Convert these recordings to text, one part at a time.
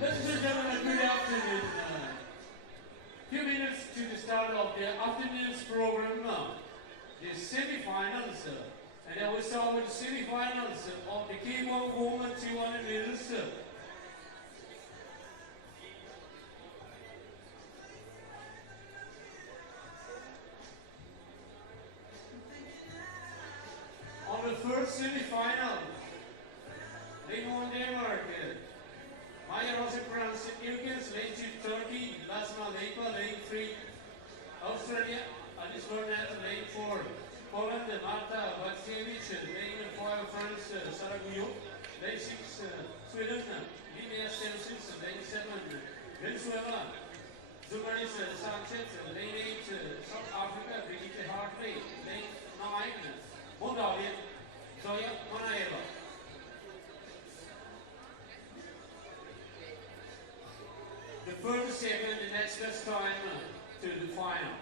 Ladies and gentlemen, good afternoon. Few minutes to the start of the afternoon's program, the semifinals. And I will start with the semifinals of the K1 Women 200 meters. On the first semifinal, they won Denmark. Maya Rosenkrantz, Ilkens, lane 2, Turkey, Lasma Leipa, lane 3, Australia, Alice Burnett, lane 4, Poland, Marta Vatsievich, lane 5, France, Saraguyo, lane 6, Sweden, Linnea Stemsis, lane 7, Venezuela, Zumaris Sanchez, lane 8, South Africa, Brigitte Hartley, lane 9, Moldavia, Zoya Manaeva. The first second, the next best time to the final.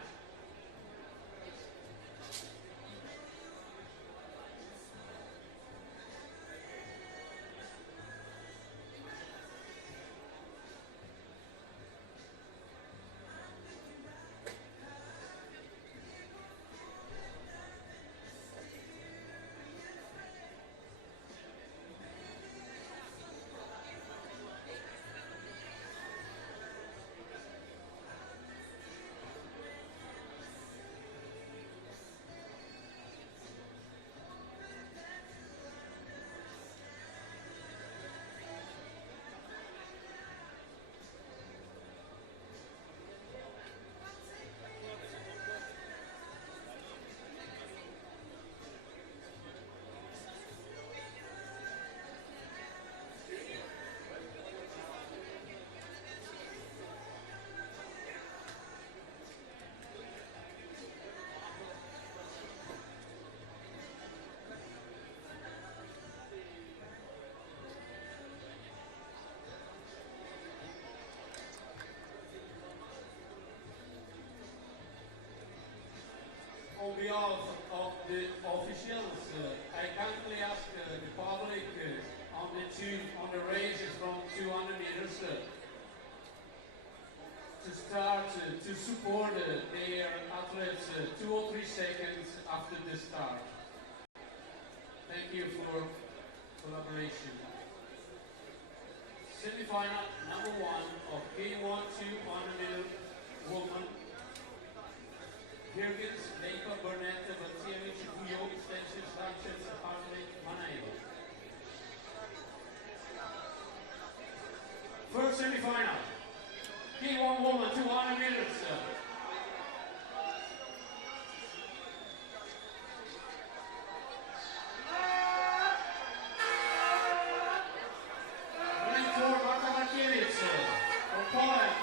On behalf of the officials, I kindly ask the public on the races from 200 meters to start to support their athletes 2 or 3 seconds after the start. Thank you for collaboration. Semifinal number 1 of K1 200 meter woman. Girgis, Leipa, Burnett, Vatsievich, Puyo, Stensis, Sanchez, Hartley, Manaeva. First semifinal. K1 woman, 200 meters. Lane 4, Marta Markiewicz from Poland.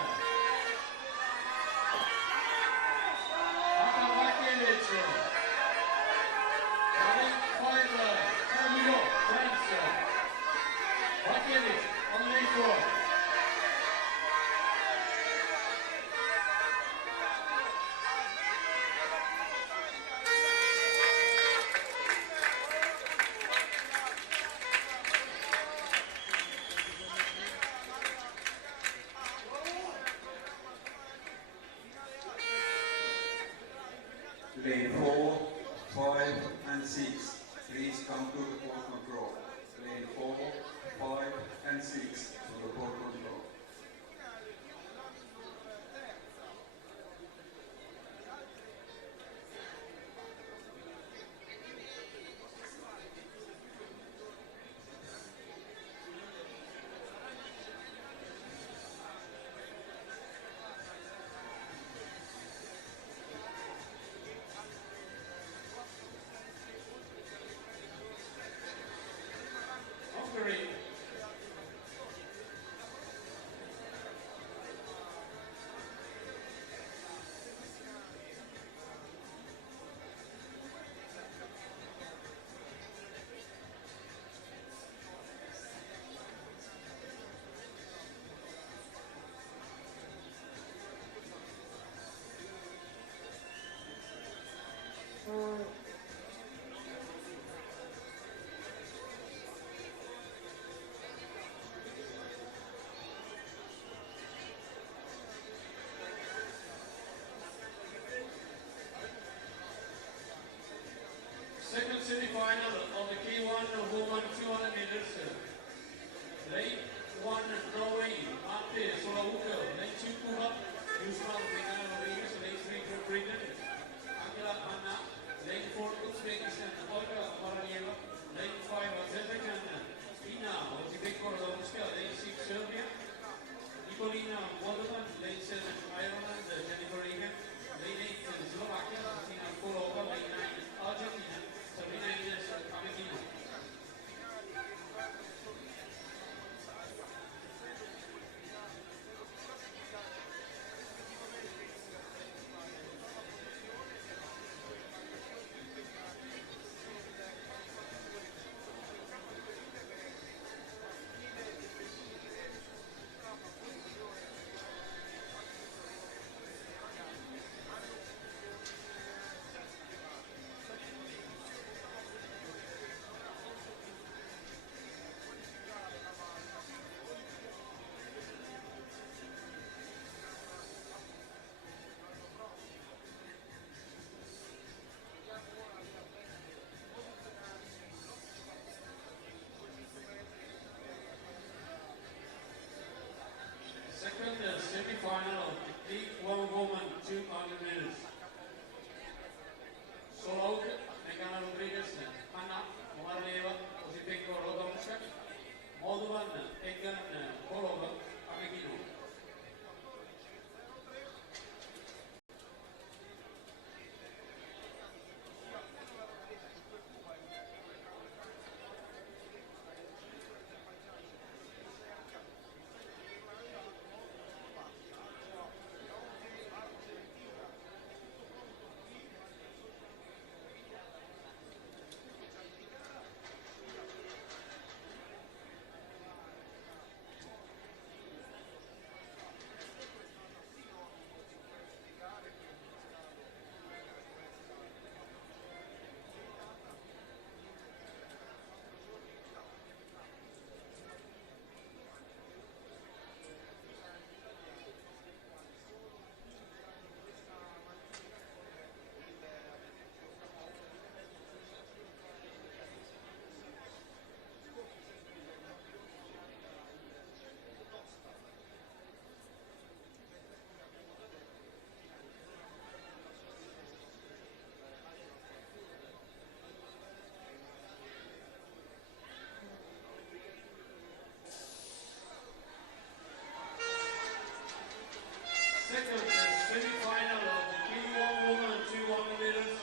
Lane 4, 5 and 6, please come to the port control. Lane 4, 5 and 6 to the port control. Hungary. Second semi-final of the K1 woman 200 meters. Lane 1 Norway, Marte Solauka. Lane 2 Cuba, Yusman Megan Rodriguez. Lane 3 Britain, Angela Anna. Lane 4 Uzbekistan, Olga Baranieva. Lane 5 Azerbaijan, Ina Ozibeko Radomska. Lane 6 Serbia, Nikolina Moldovan. Lane 7 Ireland, Jennifer Regan. Lane 8 Slovakia, Tina Kolova. Lane 9 Argentina, Sabrina Ines Avellino. Second semi-final of the K1 woman 200 meters. Solauka, Megan Rodriguez, Anna Momarleva, Ozibeko Radomska. Moldovan, Egan Kolova, Avellino. Second semi-final of the K1 woman 200 meters.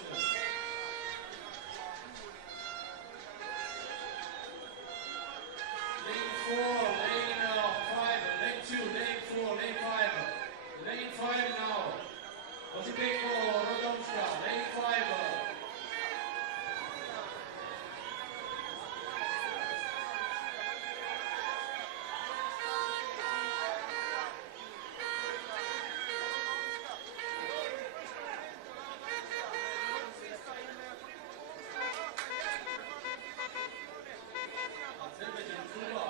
Lane 4, lane 5, lane 2, lane 4, lane 5. Lane 5 now. Ozibeko Radomska, lane 5. Azerbaijan, Cuba.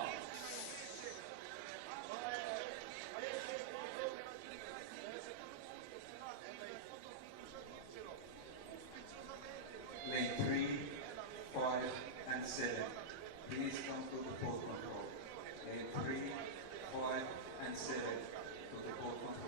and 7 to the ball control.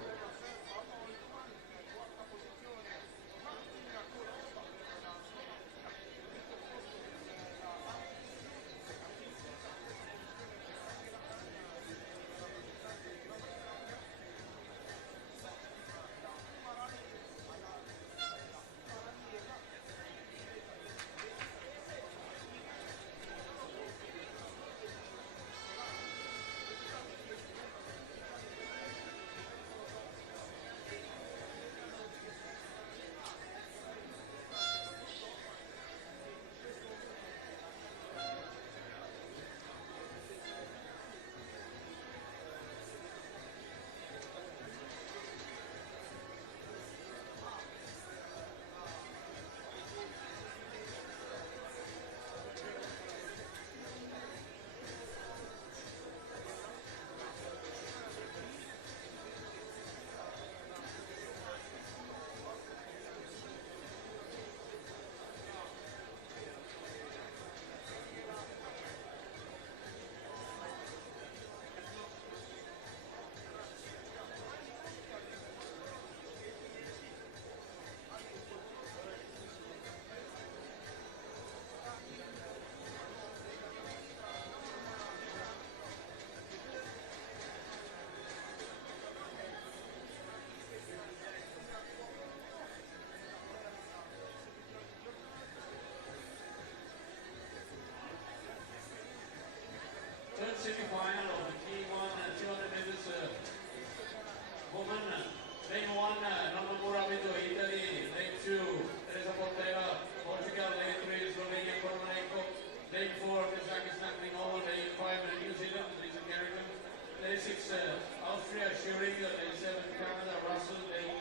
Third semi-final of the T1 200 meters woman. Lane 1, Nonamura Vito, Italy. Lane 2, Teresa Portela, Portugal. Lane 3, Slovenia, Korolenko. Lane 4, Kazakhstan, Klingovo. Lane 5, New Zealand, Lisa Kerrigan. Lane 6, Austria, Schuring. Lane 7, Canada, Russell. Lane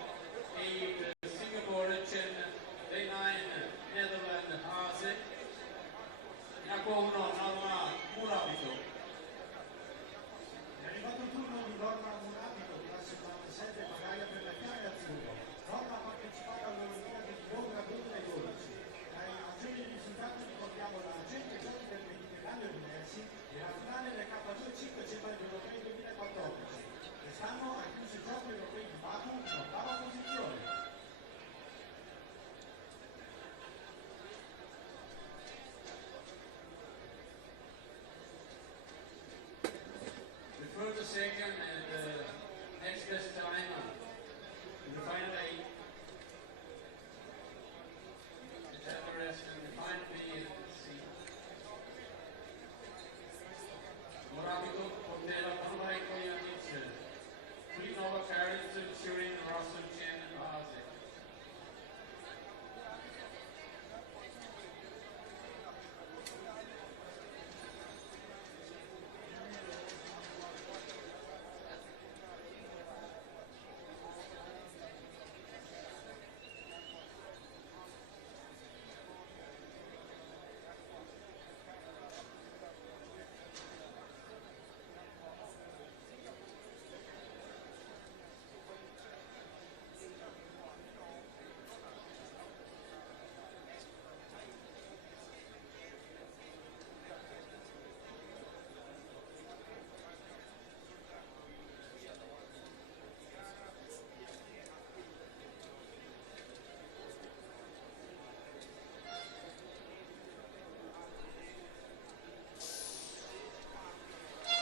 8, Singapore, Chen. Lane 9, Netherlands, Hase. Jacob 1, Norma Muravito. È arrivato il turno di Norma Murabito, classe 47, medaglia per la chiave azzurro. Norma ha partecipato alle Olimpiadi di Londra 2012. Dai maggiori risultati ricordiamo la 100 giochi del Mediterraneo diversi e la finale del K2 500 agli Europei 2014. Quest'anno ha chiuso i giochi europei di Baku in ottava posizione. The second and next best time in the final 8. The rest in the final B and C. Moravito, Portela, Panamareko, Janic, Klinova, Carrington, Shurin, Russell, Chen, and Hase.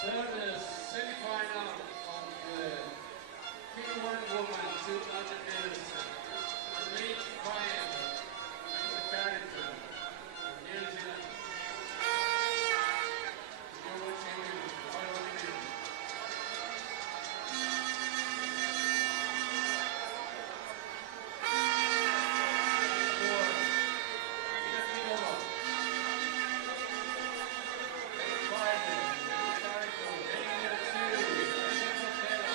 Third semi-final of the T1 woman 200 meters. Lane 5, Mr. Carrington, New Zealand. World champion, Olympian. Four, Ina Klinova. Lane 5, Carrington. Lane 2, Teresa Portela.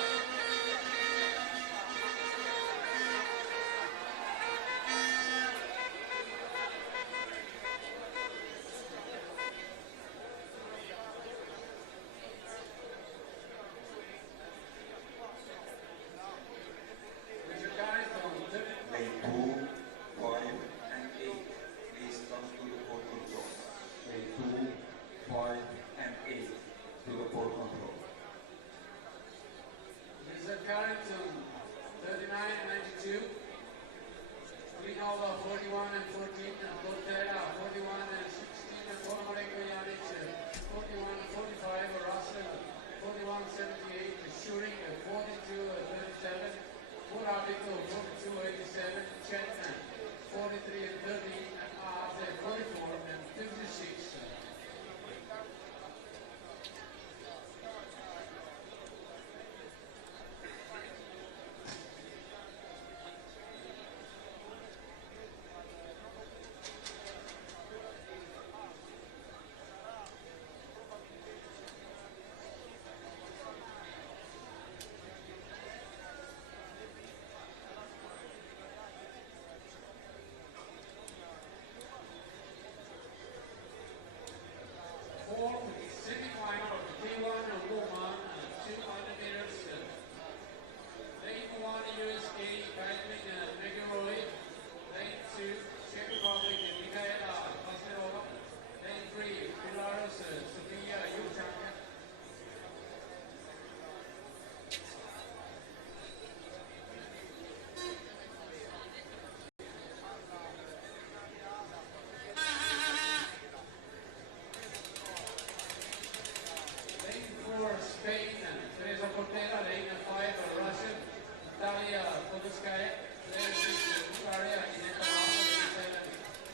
Podolskaya, lane 6, Bulgaria, Ineta Mama, lane 7,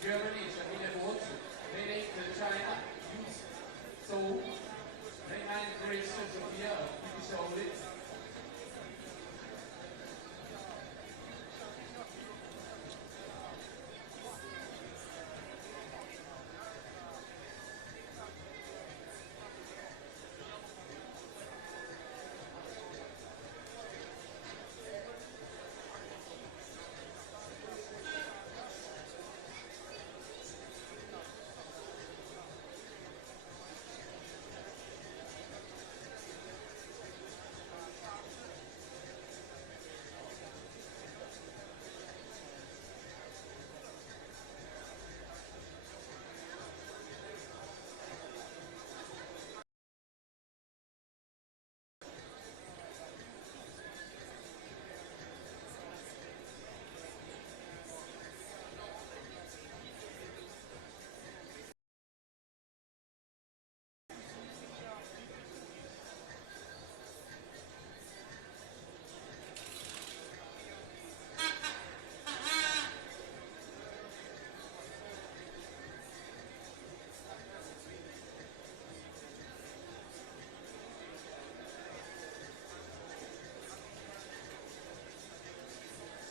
Germany, Sabine Woods, lane 8, China, Youth, Seoul, lane 9, Greece, Sofia, Pipisoli.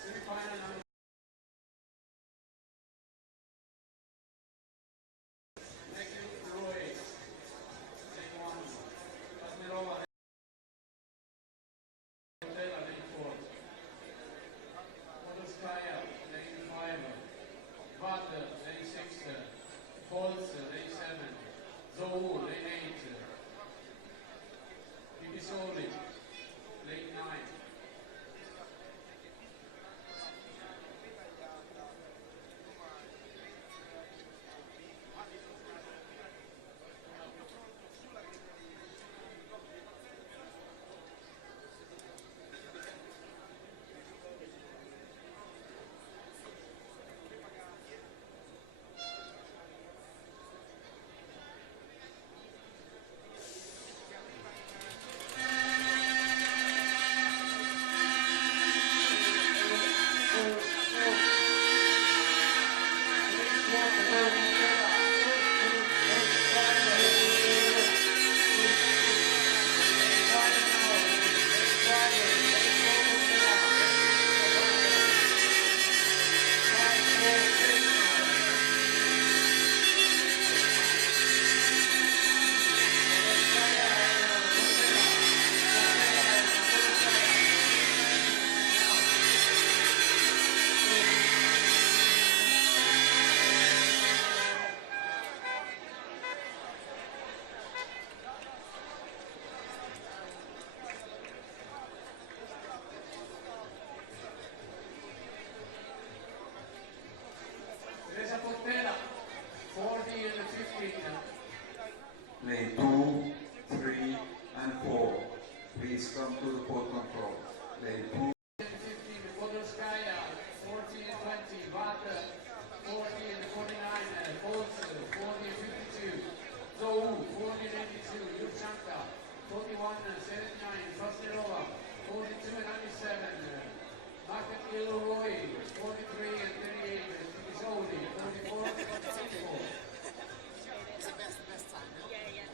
Semifinal number Roy, lane 1, Asmirova, lane 4, Podolskaya, lane 5, Vata, lane 6, Holz, lane 7, Zou, lane 8, Pipisoli, lane 9. Teresa Portela, 40 and 15. Lane 2, 3, and 4. Please come to the port control. Lane 2. 15, Podolskaya, 40 and 20, Vata, 40 and 49, Holz, 40 and 52, Zou, 40 and 82, Yurchanka, 41 and 79, Krasnirova, 42 and 97, Market Roy, 43 and 38, Pipisoli, 44 and 24. It's the best time, no? Yeah.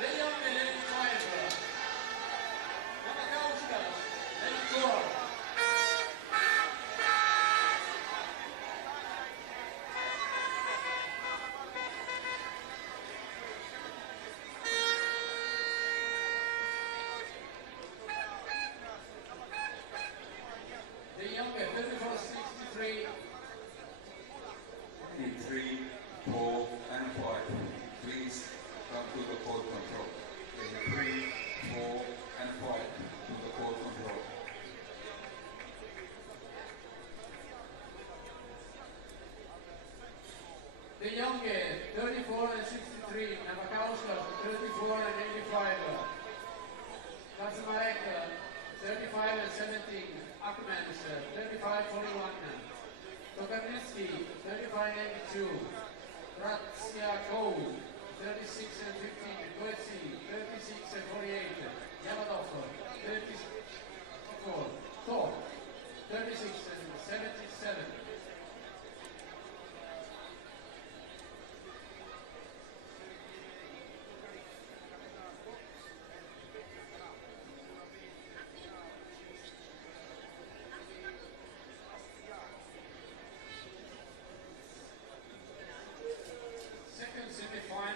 The younger lane 5. Navakauskas, lane 4. The younger 34-63. In 3, 4, and 5, please come to the port control. In 3, 4, and 5 to the port control. The younger 34-63. Navakauskas 34-85. Kaczmarek 35-17. Akmens 35-41. Tokarnitsky 35-82. Ratsiakov 36-15. Goetzi 36-48. Yamadov 34. Thor 36-77. Second semi-final.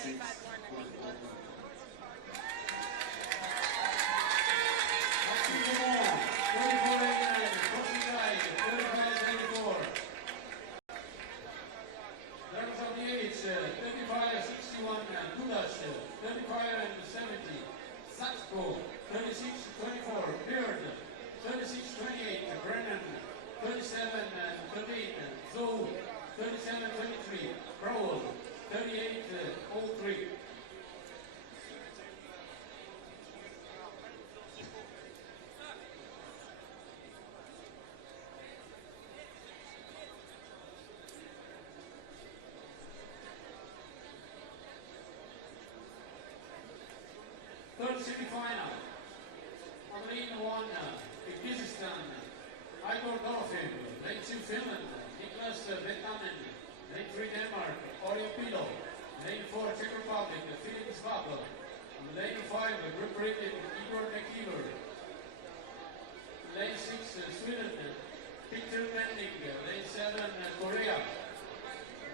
6 35-1, I to the think it pole was. control. Crowell, 38-03. Third semi-final. On lane 1, Kyrgyzstan, Igor Dorofev. Lane 2, Finland, Niklas Vetanen. Lane 3, Denmark, Oreo Pilo. Lane 4, Czech Republic, Filip Svabel. Lane 5, Great Britain, Igor McKeever. Lane 6, Sweden, Peter Menning. Lane 7, Korea,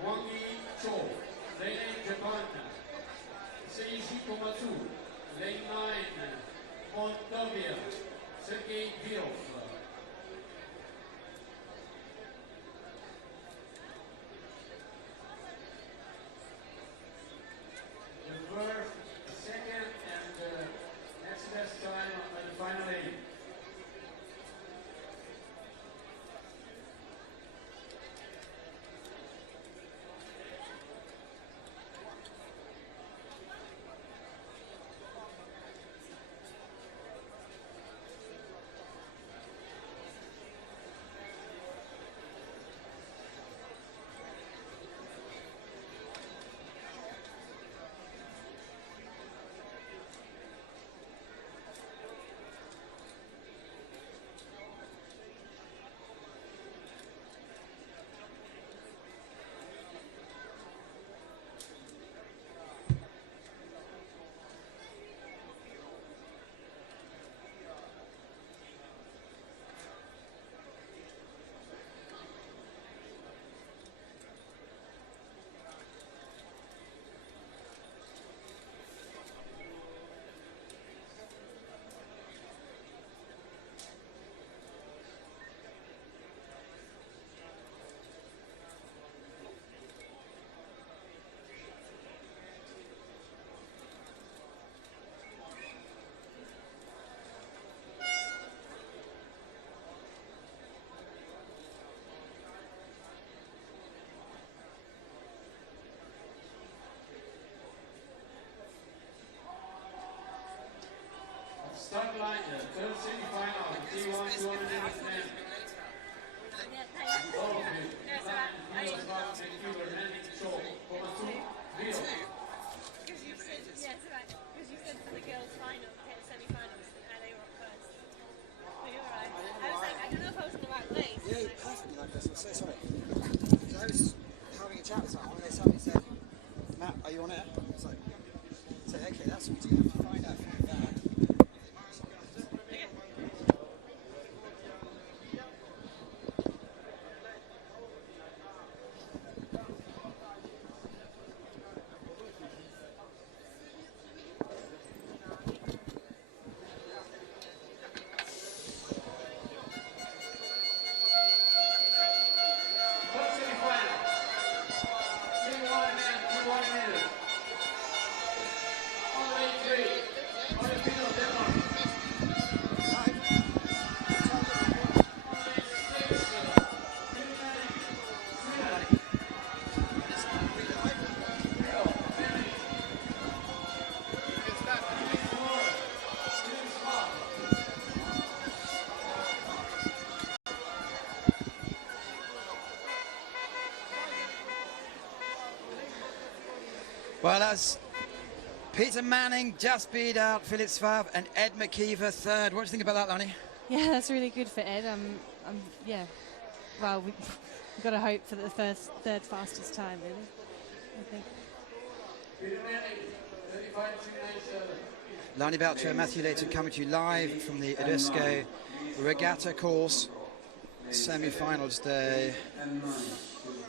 Wang Yi Cho. Lane 8, Japan, Seiji Komatsu. Lane 9, Moldavia, Sergei Virov. The first, second, and next best time on the final 8. Start line, third semi-final, T1 200 meters men. Yeah, thanks. All of you. No, it's alright. Milan, Svabel, McKeever, Menning, Cho, Komatsu, Virov. Because you said, yeah, it's alright. Because you said for the girls' final, semi-finals, and they were up first. But you're alright. I was like, I don't know if I was in the right place. Yeah, perfectly like this. I'm so sorry. Because I was having a chat with someone and they suddenly said, Matt, are you on air? I was like, okay, that's what you have to find out from that. Third semi-final, T1 men, 200 meters. On lane 3, Oreo Pilo, Denmark. On lane 6, Peter Menning, Sweden. Well, that's Peter Manning just beat out Philip Svab and Ed McKeever third. What do you think about that, Lonnie? Yeah, that's really good for Ed. Yeah. Well, we've got to hope for the third fastest time, really. I think. Peter Menning, 35.297. Lonnie Belcher, Matthew Layton coming to you live from the Edusco Regatta Course semi-finals day. and 9 to the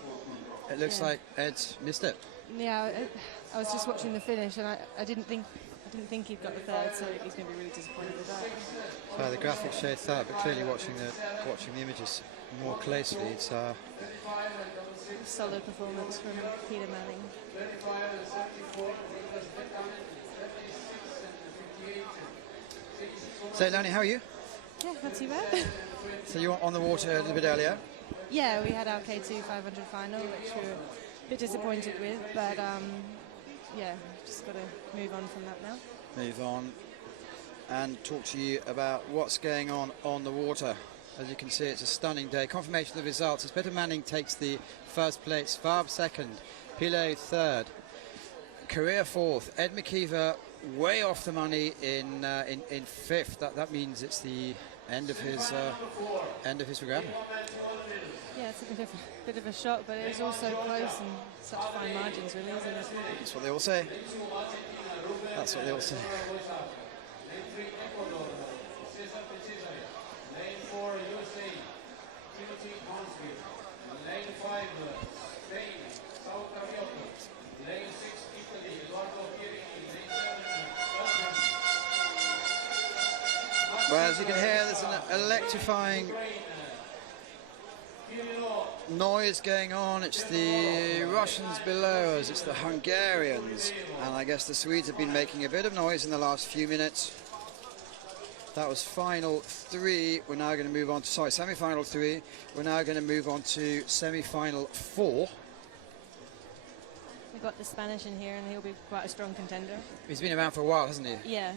pole control. It looks Yeah. like Ed missed it. Yeah, I was just watching the finish, and I didn't think he'd got the third, so he's going to be really disappointed with that. So the graphics show third, but clearly watching the images more closely, it's Solid performance from Peter Manning. So Loni, how are you? Yeah, not too bad. So you were on the water a little bit earlier. Yeah, we had our K2 500 final, which we were a bit disappointed with, but yeah, just got to move on from that now. Move on and talk to you about what's going on the water. As you can see, it's a stunning day. Confirmation of the results is Peter Manning takes the first place, Farb second, Pilet third, Korea fourth, Ed McKeever way off the money in fifth. That means it's the end of his regatta. Yeah, it's a bit of a shock, but it was also close and such fine margins, really, isn't it? That's what they all say. That's what they all say. Lane 4 USA, Timothy Hornsby. Lane 5 Spain, South Carioca. Lane 6 Italy, Eduardo Pierini. Lane 7 Well, as you can hear, there's an electrifying noise going on. It's the Russians below us, it's the Hungarians, and I guess the Swedes have been making a bit of noise in the last few minutes. That was final three. We're now going to move on to, semi-final three. We're now going to move on to semi-final four. We've got the Spanish in here, and he'll be quite a strong contender. He's been around for a while, hasn't he? Yeah.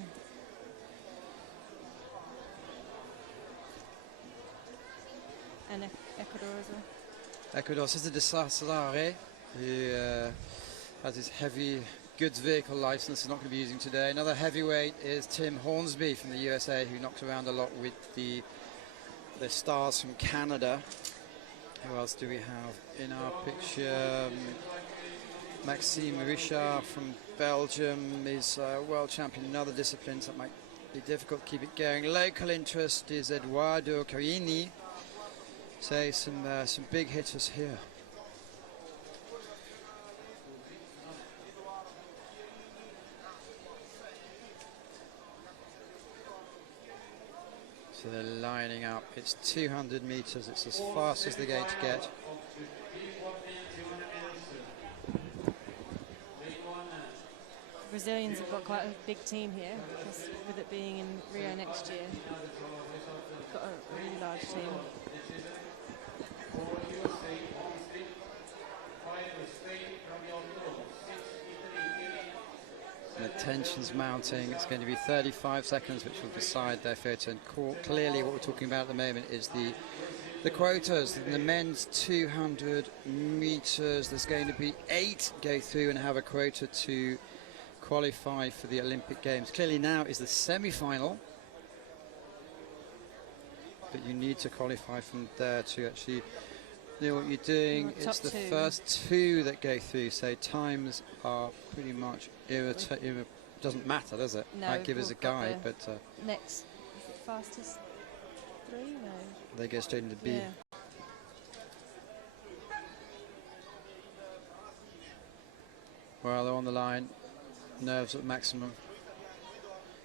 And Ecuador as well. Ecuador, Cesar de Salazar, who has his heavy goods vehicle license, is not going to be using today. Another heavyweight is Tim Hornsby from the USA, who knocks around a lot with the stars from Canada. Who else do we have in our picture? Maxime Richard from Belgium is world champion in other disciplines. That might be difficult to keep it going. Local interest is Eduardo Carini. So some big hitters here. So they're lining up. It's 200 meters. It's as fast as they're going to get. Brazilians have got quite a big team here, because with it being in Rio next year. They've got a really large team. The tension's mounting. It's going to be 35 seconds, which will decide their fate. And clearly, what we're talking about at the moment is the quotas. In the men's 200 meters, there's going to be 8 go through and have a quota to qualify for the Olympic Games. Clearly, now is the semi-final, but you need to qualify from there to actually know what you're doing. It's the first 2 that go through, so times are pretty much doesn't matter, does it? No, Might give us a guide, but next, is it fastest 3? No. they go straight into B. Yeah. Well, they're on the line, nerves at maximum.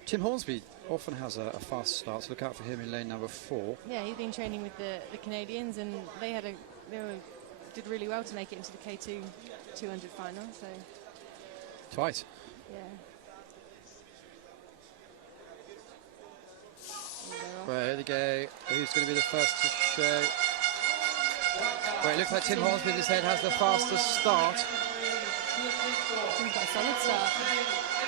Tim Hornsby often has a fast start, so look out for him in lane number 4. Yeah, he's been training with the Canadians, and they did really well to make it into the K2 200 final. So Twice. yeah. Well, here they go. Who's going to be the first to show? Well, it looks like Tim Hornsby this head has the fastest start. Tim's got a solid start.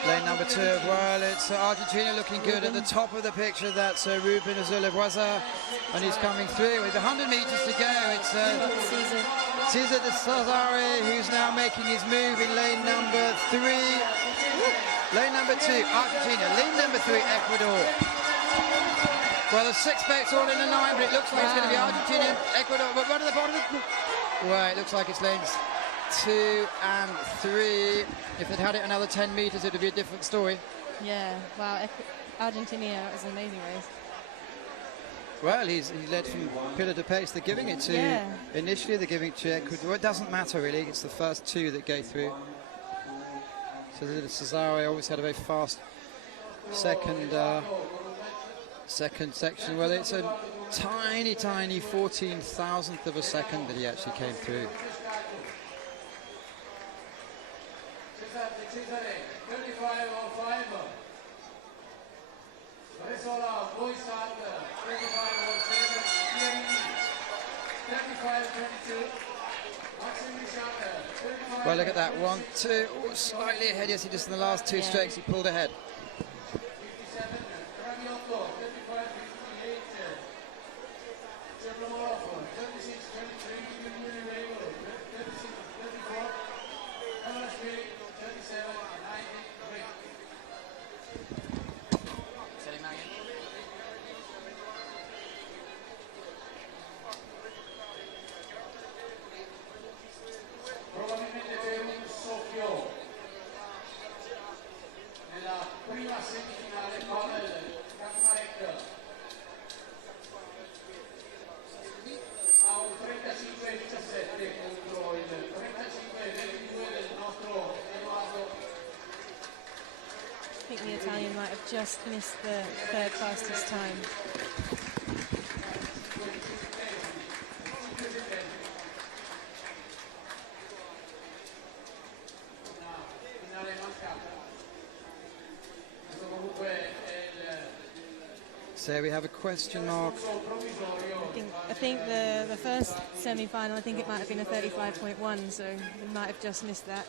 Lane number 2 as well. It's Argentina looking good at the top of the picture. That's Ruben Azulabuaza, and he's coming through with 100 meters to go. It's Cesar de Salazar, who's now making his move in lane number 3. Lane number 2, Argentina. Lane number 3, Ecuador. Well, there's 6 boats all in a line, but it looks like it's going to be Argentina, Ecuador. But right at the bottom of the... Well, it looks like it's lanes 2 and 3. If they'd had it another 10 meters, it would be a different story. Yeah, wow, Argentina, that was an amazing race. Well, he led from pillar to pace. They're giving it to, initially they're giving it to Ecuador. It doesn't matter really, it's the first 2 that go through. So Cesare always had a very fast second section. Well, it's a tiny 14,000th of a second that he actually came through. Cesare, 35.05. Resola, boy start, 35.07. 35.22. Well, look at that, 1, 2, slightly ahead. Yes, he just in the last two strokes he pulled ahead. 57, 38, 36, 23, 36, 34, 37, 93. Probabilmente per un soffio nella prima semifinale Pavel Kaczmarek ha un 35-17 contro il 35-22 del nostro Edoardo. I think the Italian might have just missed the third fastest time. Finale mancata. Questo comunque è il So we have a question mark. I think the first semi-final, I think it might have been a 35.1, so we might have just missed that.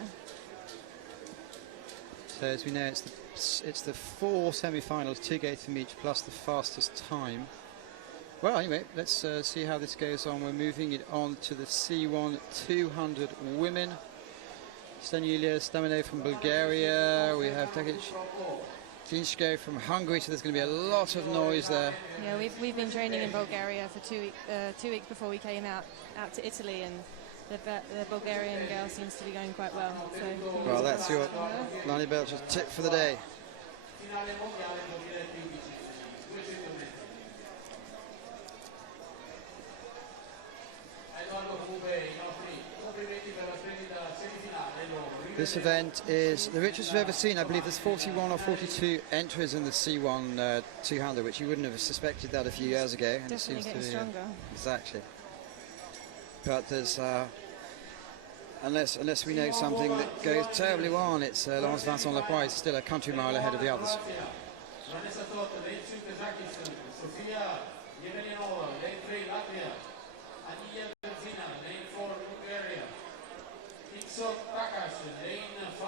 So as we know, it's the 4 semi-finals, 2 gates from each, plus the fastest time. Well, anyway, let's see how this goes on. We're moving it on to the C1 200 women. Stanilia Stamino from Bulgaria. We have Tekic Tinshko from Hungary, so there's going to be a lot of noise there. Yeah, we've been training in Bulgaria for 2 weeks before we came out to Italy, and the Bulgarian girl seems to be going quite well. So Well, that's your Lani Belcher's tip for the day. finale mondiale 2015. 200 metri. Edoardo comunque i nostri complimenti per la splendida semifinale. This event is the richest we've ever seen. I believe there's 41 or 42 entries in the C1 200, which you wouldn't have suspected that a few years ago. And definitely getting stronger. Exactly. But there's unless we know something that goes terribly wrong, it's Laurence Vincent Lepois still a country mile ahead of the others. Vanessa Toth, lane 2 Kazakhstan, Sofia Yemenova, lane 3 Latvia, Ania Benzina, lane 4 Bulgaria, Ikso Takas, lane 5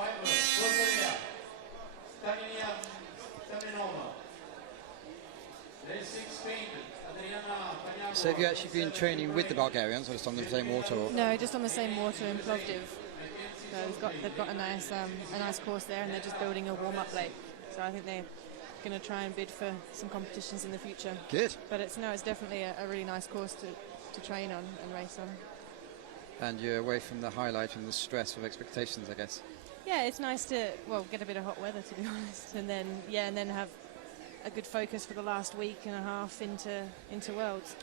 Bulgaria, Stanilia Stamenova, lane 6 Spain, Adriana Pagnago. So have you actually been training with the Bulgarians, or just on the same water? Or? No, just on the same water in Plovdiv. So they've got a nice course there, and they're just building a warm-up lake. So I think they're going to try and bid for some competitions in the future. Good. But it's definitely a really nice course to train on and race on. And you're away from the highlight and the stress of expectations, I guess. Yeah, it's nice to get a bit of hot weather, to be honest, and then have a good focus for the last week and a half into Worlds.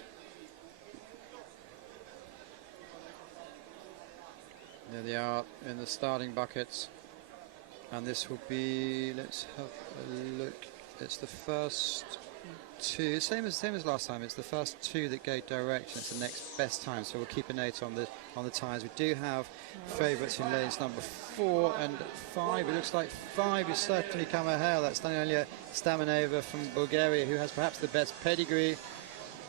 There they are in the starting buckets, and this will be, let's have a look, it's the first two, same as last time, it's the first two that go direct, and it's the next best time, so we'll keep a note on the times. We do have favourites in lanes number 4 and 5. It looks like 5 is certainly come ahead. That's Daniela Staminova from Bulgaria, who has perhaps the best pedigree,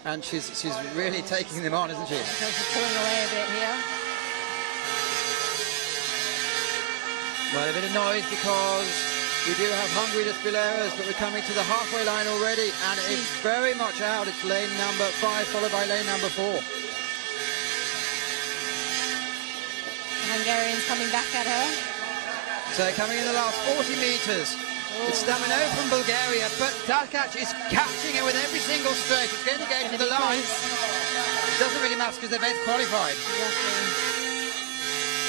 and she's really taking them on, isn't she? So she's pulling away a bit here. Well, a bit of noise because we do have Hungary that's below us, but we're coming to the halfway line already, and it's very much out. It's lane number 5, followed by lane number 4. The Hungarian's coming back at her. So coming in the last 40 metres. It's Stamino from Bulgaria, but Dalkac is catching it with every single stroke. It's going to go to the line. Doesn't really matter because they're both qualified. Exactly.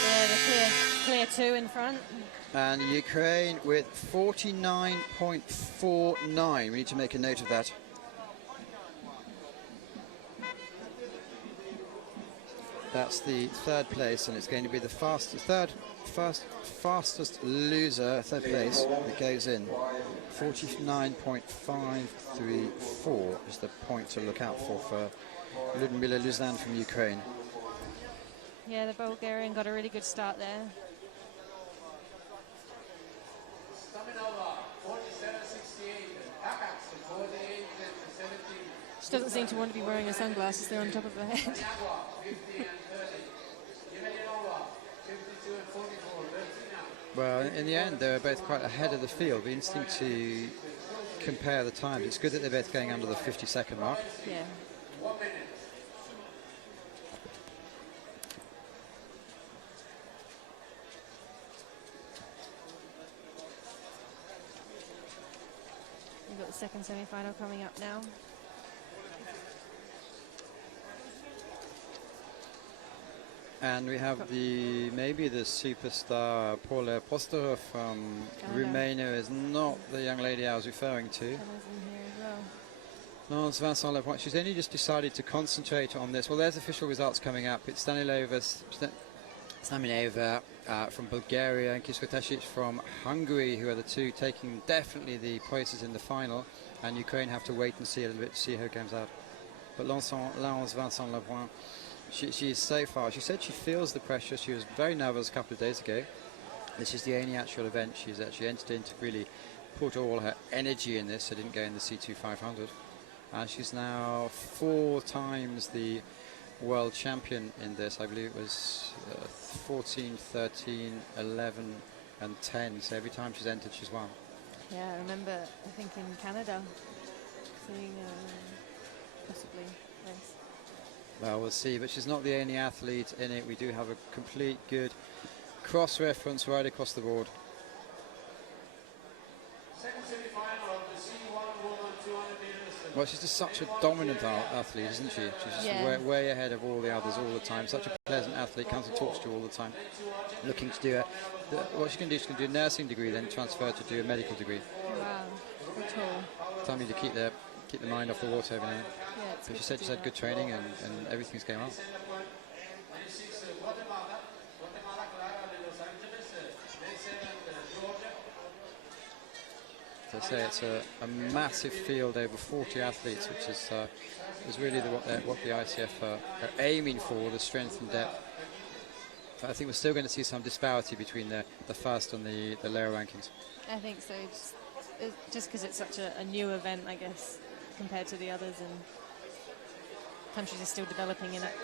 Yeah, the clear 2 in front. And Ukraine with 49.49. We need to make a note of that. That's the third place, and it's going to be the fastest loser, third place, that goes in. 49.534 is the point to look out for Ludmila Luzan from Ukraine. Yeah, the Bulgarian got a really good start there. Staminova, 47.68. Kakaks, 48 and 17. She doesn't seem to want to be wearing her sunglasses, they're on top of her head. Niagara, 50 and 30. Yemenova, 52 and 44. Bertina. Well, in the end, they were both quite ahead of the field. It'll be interesting to compare the times. It's good that they're both going under the 50-second mark. Yeah. 1 minute. We've got the second semi-final coming up now. And we have maybe the superstar Paula Postorov from Canada. Romania is not the young lady I was referring to. Canada's in here as well. Lance Vincent Lepoint. She's only just decided to concentrate on this. Well, there's official results coming up. It's Staminova from Bulgaria and Kiswatasic from Hungary, who are the two taking definitely the places in the final. And Ukraine have to wait and see a little bit to see who comes out. But Lance Vincent Lepoint, she is so far. She said she feels the pressure. She was very nervous a couple of days ago. This is the only actual event she's actually entered into, really put all her energy in this. So didn't go in the C2 500. She's now 4 times the world champion in this. I believe it was 14, 13, 11 and 10. So every time she's entered, she's won. Yeah, I remember, I think in Canada, seeing possibly race. Well, we'll see, but she's not the only athlete in it. We do have a complete good cross-reference right across the board. Second semi-final of the C1 woman 200 meters. Well, she's just such a dominant athlete, isn't she? She's just Yeah. way ahead of all the others all the time. Such a pleasant athlete, comes and talks to you all the time. Looking to do what she can do, she can do a nursing degree, then transfer to do a medical degree. Wow, good tall. Something to keep the mind off the water over there. Yeah, it's But good she said to she's do had good that. training and everything's going well. 96 Guatemala, Clara de Los Angeles, 97 Georgia. So I say it's a massive field, over 40 athletes, which is really what the ICF are aiming for, the strength and depth. But I think we're still going to see some disparity between the first and the lower rankings. I think so, just because it's such a new event, I guess, compared to the others, and countries are still developing in it.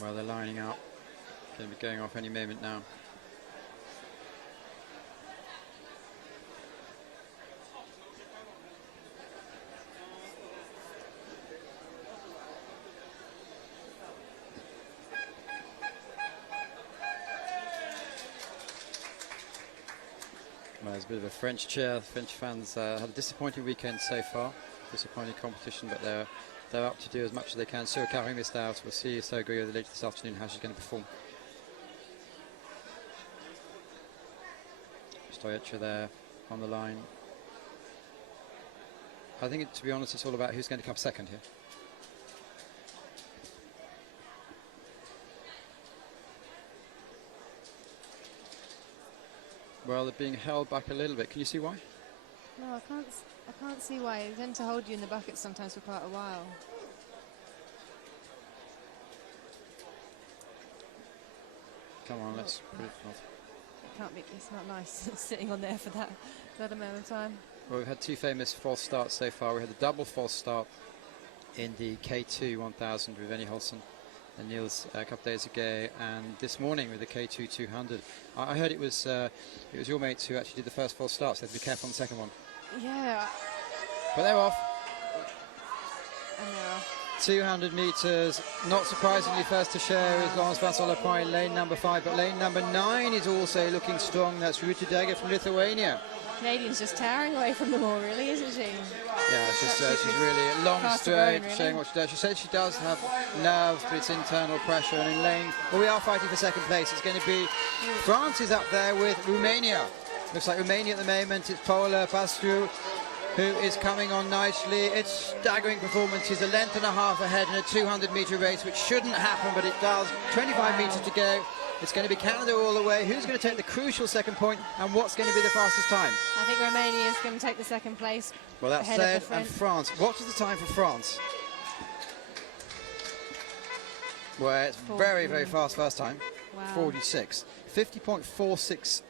Well, they're lining up. Going to be going off any moment now. Well, there's a bit of a French cheer. The French fans had a disappointing weekend so far. Disappointing competition, but they're up to do as much as they can. So Karim missed out. We'll see Sergio later this afternoon how she's going to perform. Stoyacha there on the line. I think, to be honest, it's all about who's going to come second here. Well, they're being held back a little bit. Can you see why? No, I can't see why. They tend to hold you in the bucket sometimes for quite a while. Come on, let's put it off. It's not nice sitting on there for that amount of time. Well, we've had 2 famous false starts so far. We had the double false start in the K2 1000 with Benny Holson and Niels a couple of days ago, and this morning with the K2 200. I heard it was your mates who actually did the first false start, so they have to be careful on the second one. Yeah. But they're off. And they're off. 200 metres, not surprisingly, first to share is Lance Vincent Lepoint, lane number 5, but lane number 9 is also looking strong. That's Ruta Dega from Lithuania. Canadian's just towering away from them all, really, isn't she? Yeah, she's really a long Fast straight, going, really. showing what she does. She said she does have nerves, but it's internal pressure. And in lane, well, we are fighting for second place. It's going to be France is up there with Romania. Looks like Romania at the moment. It's Paula Pastru, who is coming on nicely. It's staggering performance. She's a length and a half ahead in a 200-metre race, which shouldn't happen, but it does. 25 metres to go. It's going to be Canada all the way. Who's going to take the crucial second point, and what's going to be the fastest time? I think Romania is going to take the second place. Well, that's ahead of said, the and French. France. What is the time for France? Well, it's very, very fast first time. Wow. 46. 50.460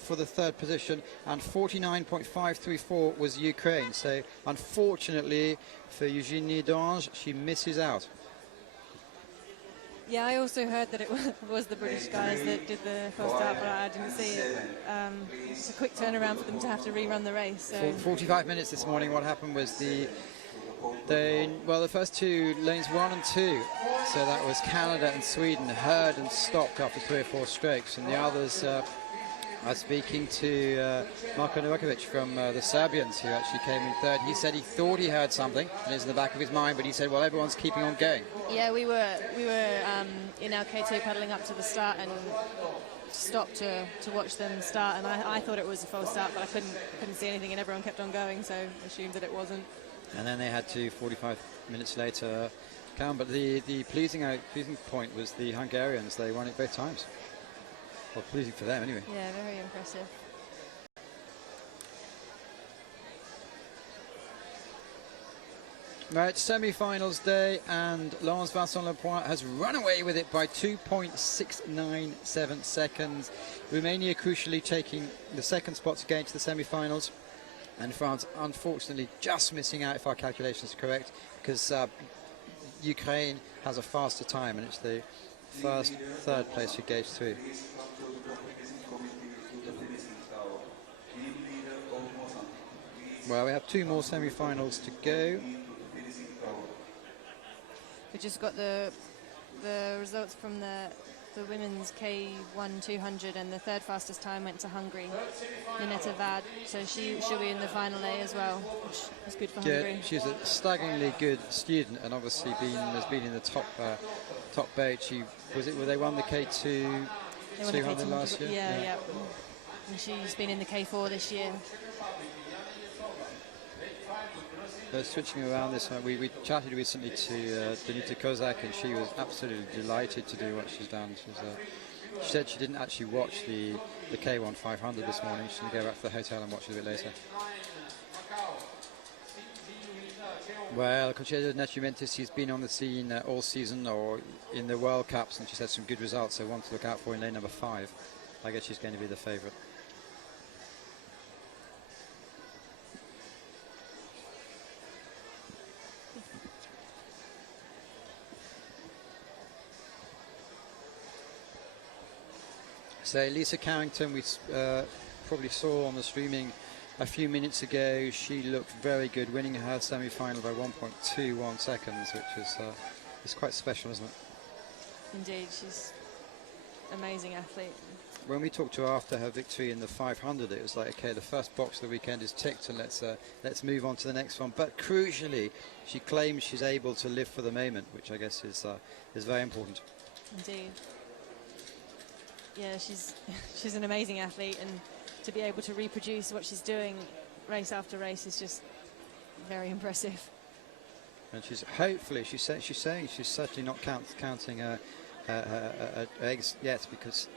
for the third position, and 49.534 was Ukraine. So, unfortunately for Eugénie Dange, she misses out. Yeah, I also heard that it was the British guys that did the first start, but I didn't see it. It's a quick turnaround for them to have to rerun the race. So. 45 minutes this morning. What happened was the first two lanes 1 and 2. So that was Canada and Sweden heard and stopped after 3 or 4 strokes, and the others. I was speaking to Marko Novakovic from the Serbians, who actually came in third. He said he thought he heard something, and it's in the back of his mind, but he said, well, everyone's keeping on going. Yeah, we were in our K2 paddling up to the start and stopped to watch them start, and I thought it was a false start, but I couldn't see anything, and everyone kept on going, so I assumed that it wasn't. And then they had to 45 minutes later come, but the pleasing point was the Hungarians. They won it both times. Well, pleasing for them anyway. Yeah, very impressive. Right, semi-finals day, and Laurence Vincent Lepoint has run away with it by 2.697 seconds. Romania crucially taking the second spot to get into the semi-finals, and France unfortunately just missing out, if our calculations are correct, because Ukraine has a faster time, and it's the third place who goes through. Well, we have 2 more semi-finals to go. We just got the results from the women's K1 200, and the third fastest time went to Hungary, Ninetta Vad. So she'll be in the final A as well, which is good for Hungary. She's a staggeringly good student, and obviously has been in the top 8. They won the K2 200 last year. Yeah. And she's been in the K4 this year. Switching around this one, we chatted recently to Danuta Kozak, and she was absolutely delighted to do what she's done. She said she didn't actually watch the K1 500 this morning. She's going to go back to the hotel and watch it a bit later. Well, Conchita Nachimentis, he's been on the scene all season or in the World Cups, and she's had some good results, so one to look out for in lane number 5. I guess she's going to be the favourite. So Lisa Carrington, we probably saw on the streaming a few minutes ago. She looked very good, winning her semi-final by 1.21 seconds, which is quite special, isn't it? Indeed, she's an amazing athlete. When we talked to her after her victory in the 500, it was like, okay, the first box of the weekend is ticked, and let's move on to the next one. But crucially, she claims she's able to live for the moment, which I guess is very important. Indeed. Yeah, she's an amazing athlete, and to be able to reproduce what she's doing race after race is just very impressive. And she's saying she's certainly not counting her eggs yet, because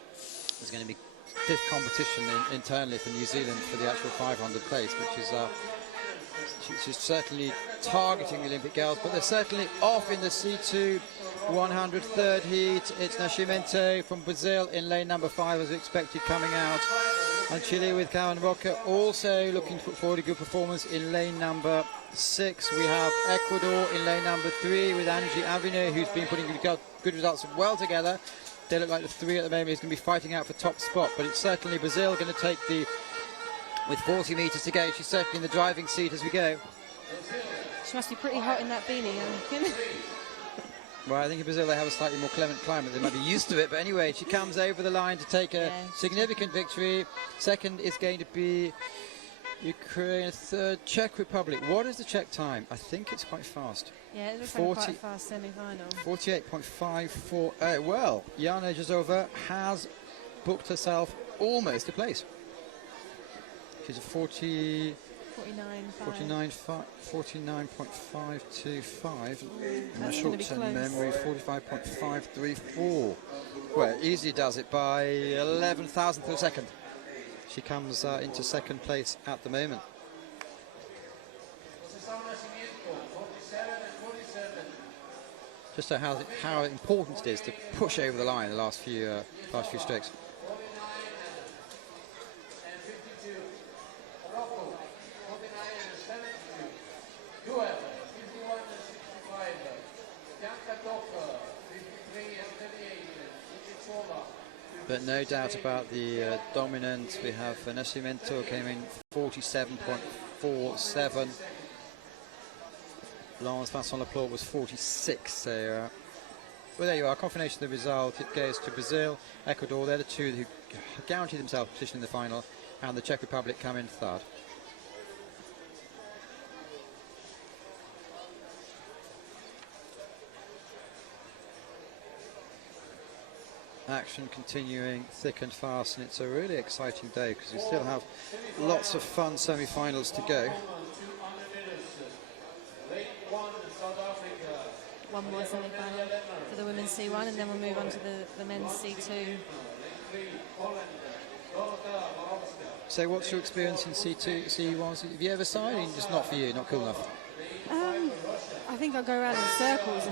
there's going to be stiff competition internally for New Zealand for the actual 500 place, which is she's certainly targeting the Olympic girls, but they're certainly off in the C2 100 third heat. It's Nascimento from Brazil in lane number 5 as expected coming out, and Chile with Karen Roca also looking to put forward a good performance in lane number 6. We have Ecuador in lane number 3 with Angie Avino, who's been putting good results well together. They look like the 3 at the moment. He's going to be fighting out for top spot, but it's certainly Brazil going to take with 40 metres to go. She's certainly in the driving seat as we go. She must be pretty hot in that beanie, I reckon. Well, I think in Brazil they have a slightly more clement climate. They might be used to it, but anyway, she comes over the line to take a significant victory. Second is going to be Ukraine third, Czech Republic. What is the Czech time? I think it's quite fast. Yeah, it looks like quite a fast semi-final. 48.548. Well, Jana Jezova has booked herself almost a place. She's a 49.525. That's Short be term close. memory, 45.534. Well, easily does it by 11 thousandth of a second. She comes into second place at the moment. Just so how important it is to push over the line the last few strokes. But no doubt about the dominant. We have Nascimento came in 47.47. Lance Vincent-Laplante was 46. So, well, there you are. Confirmation of the result. It goes to Brazil, Ecuador. They're the two who guaranteed themselves a position in the final, and the Czech Republic come in third. Action continuing thick and fast, and it's a really exciting day because we still have lots of fun semi-finals to go. One more semi-final for the women's C1, and then we'll move on to the men's C2. So what's your experience in C2, C1? Have you ever signed? Just not for you, not cool enough? I think I'll go around in circles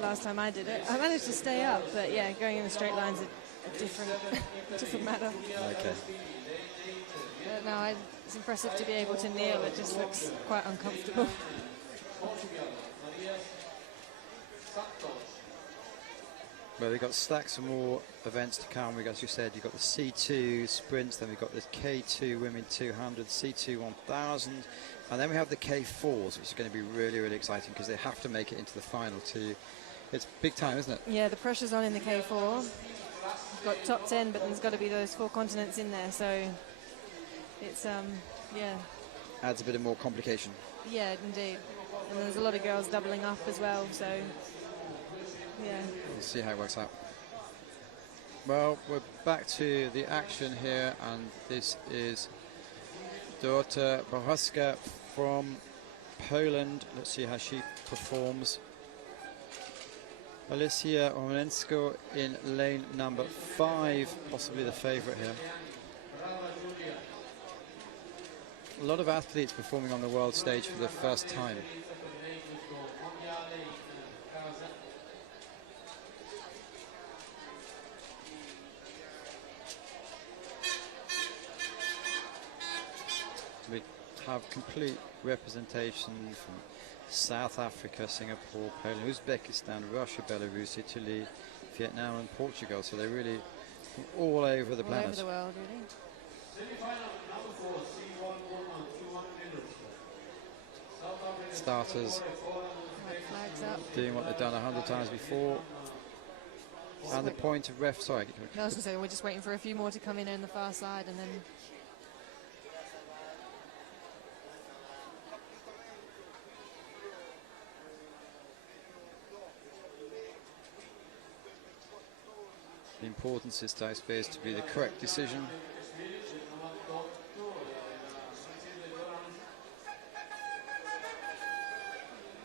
last time I did it. I managed to stay up, but yeah, going in the straight line's a different matter. Okay. But no, it's impressive to be able to kneel. It just looks quite uncomfortable. Well, we've got stacks of more events to come. As you said, you've got the C2 sprints, then we've got the K2 Women 200, C2 1000, and then we have the K4s, which is going to be really, really exciting because they have to make it into the final too. It's big time, isn't it? Yeah, the pressure's on in the K4. We've got top 10, but there's got to be those 4 continents in there, so it's, yeah. Adds a bit of more complication. Yeah, indeed. And there's a lot of girls doubling up as well, so yeah. We'll see how it works out. Well, we're back to the action here, and this is Dorota Bohaska from Poland. Let's see how she performs. Alicia Omenensko in lane number 5, possibly the favourite here. A lot of athletes performing on the world stage for the first time. We have complete representation from South Africa, Singapore, Poland, Uzbekistan, Russia, Belarus, Italy, Vietnam and Portugal. So they're really from all over the planet. All over the world, really. Starters Flags up. doing what they've done 100 times before. And the point of ref, sorry. No, I was going to say, we're just waiting for a few more to come in on the far side, and then the importance is, I suppose, to be the correct decision.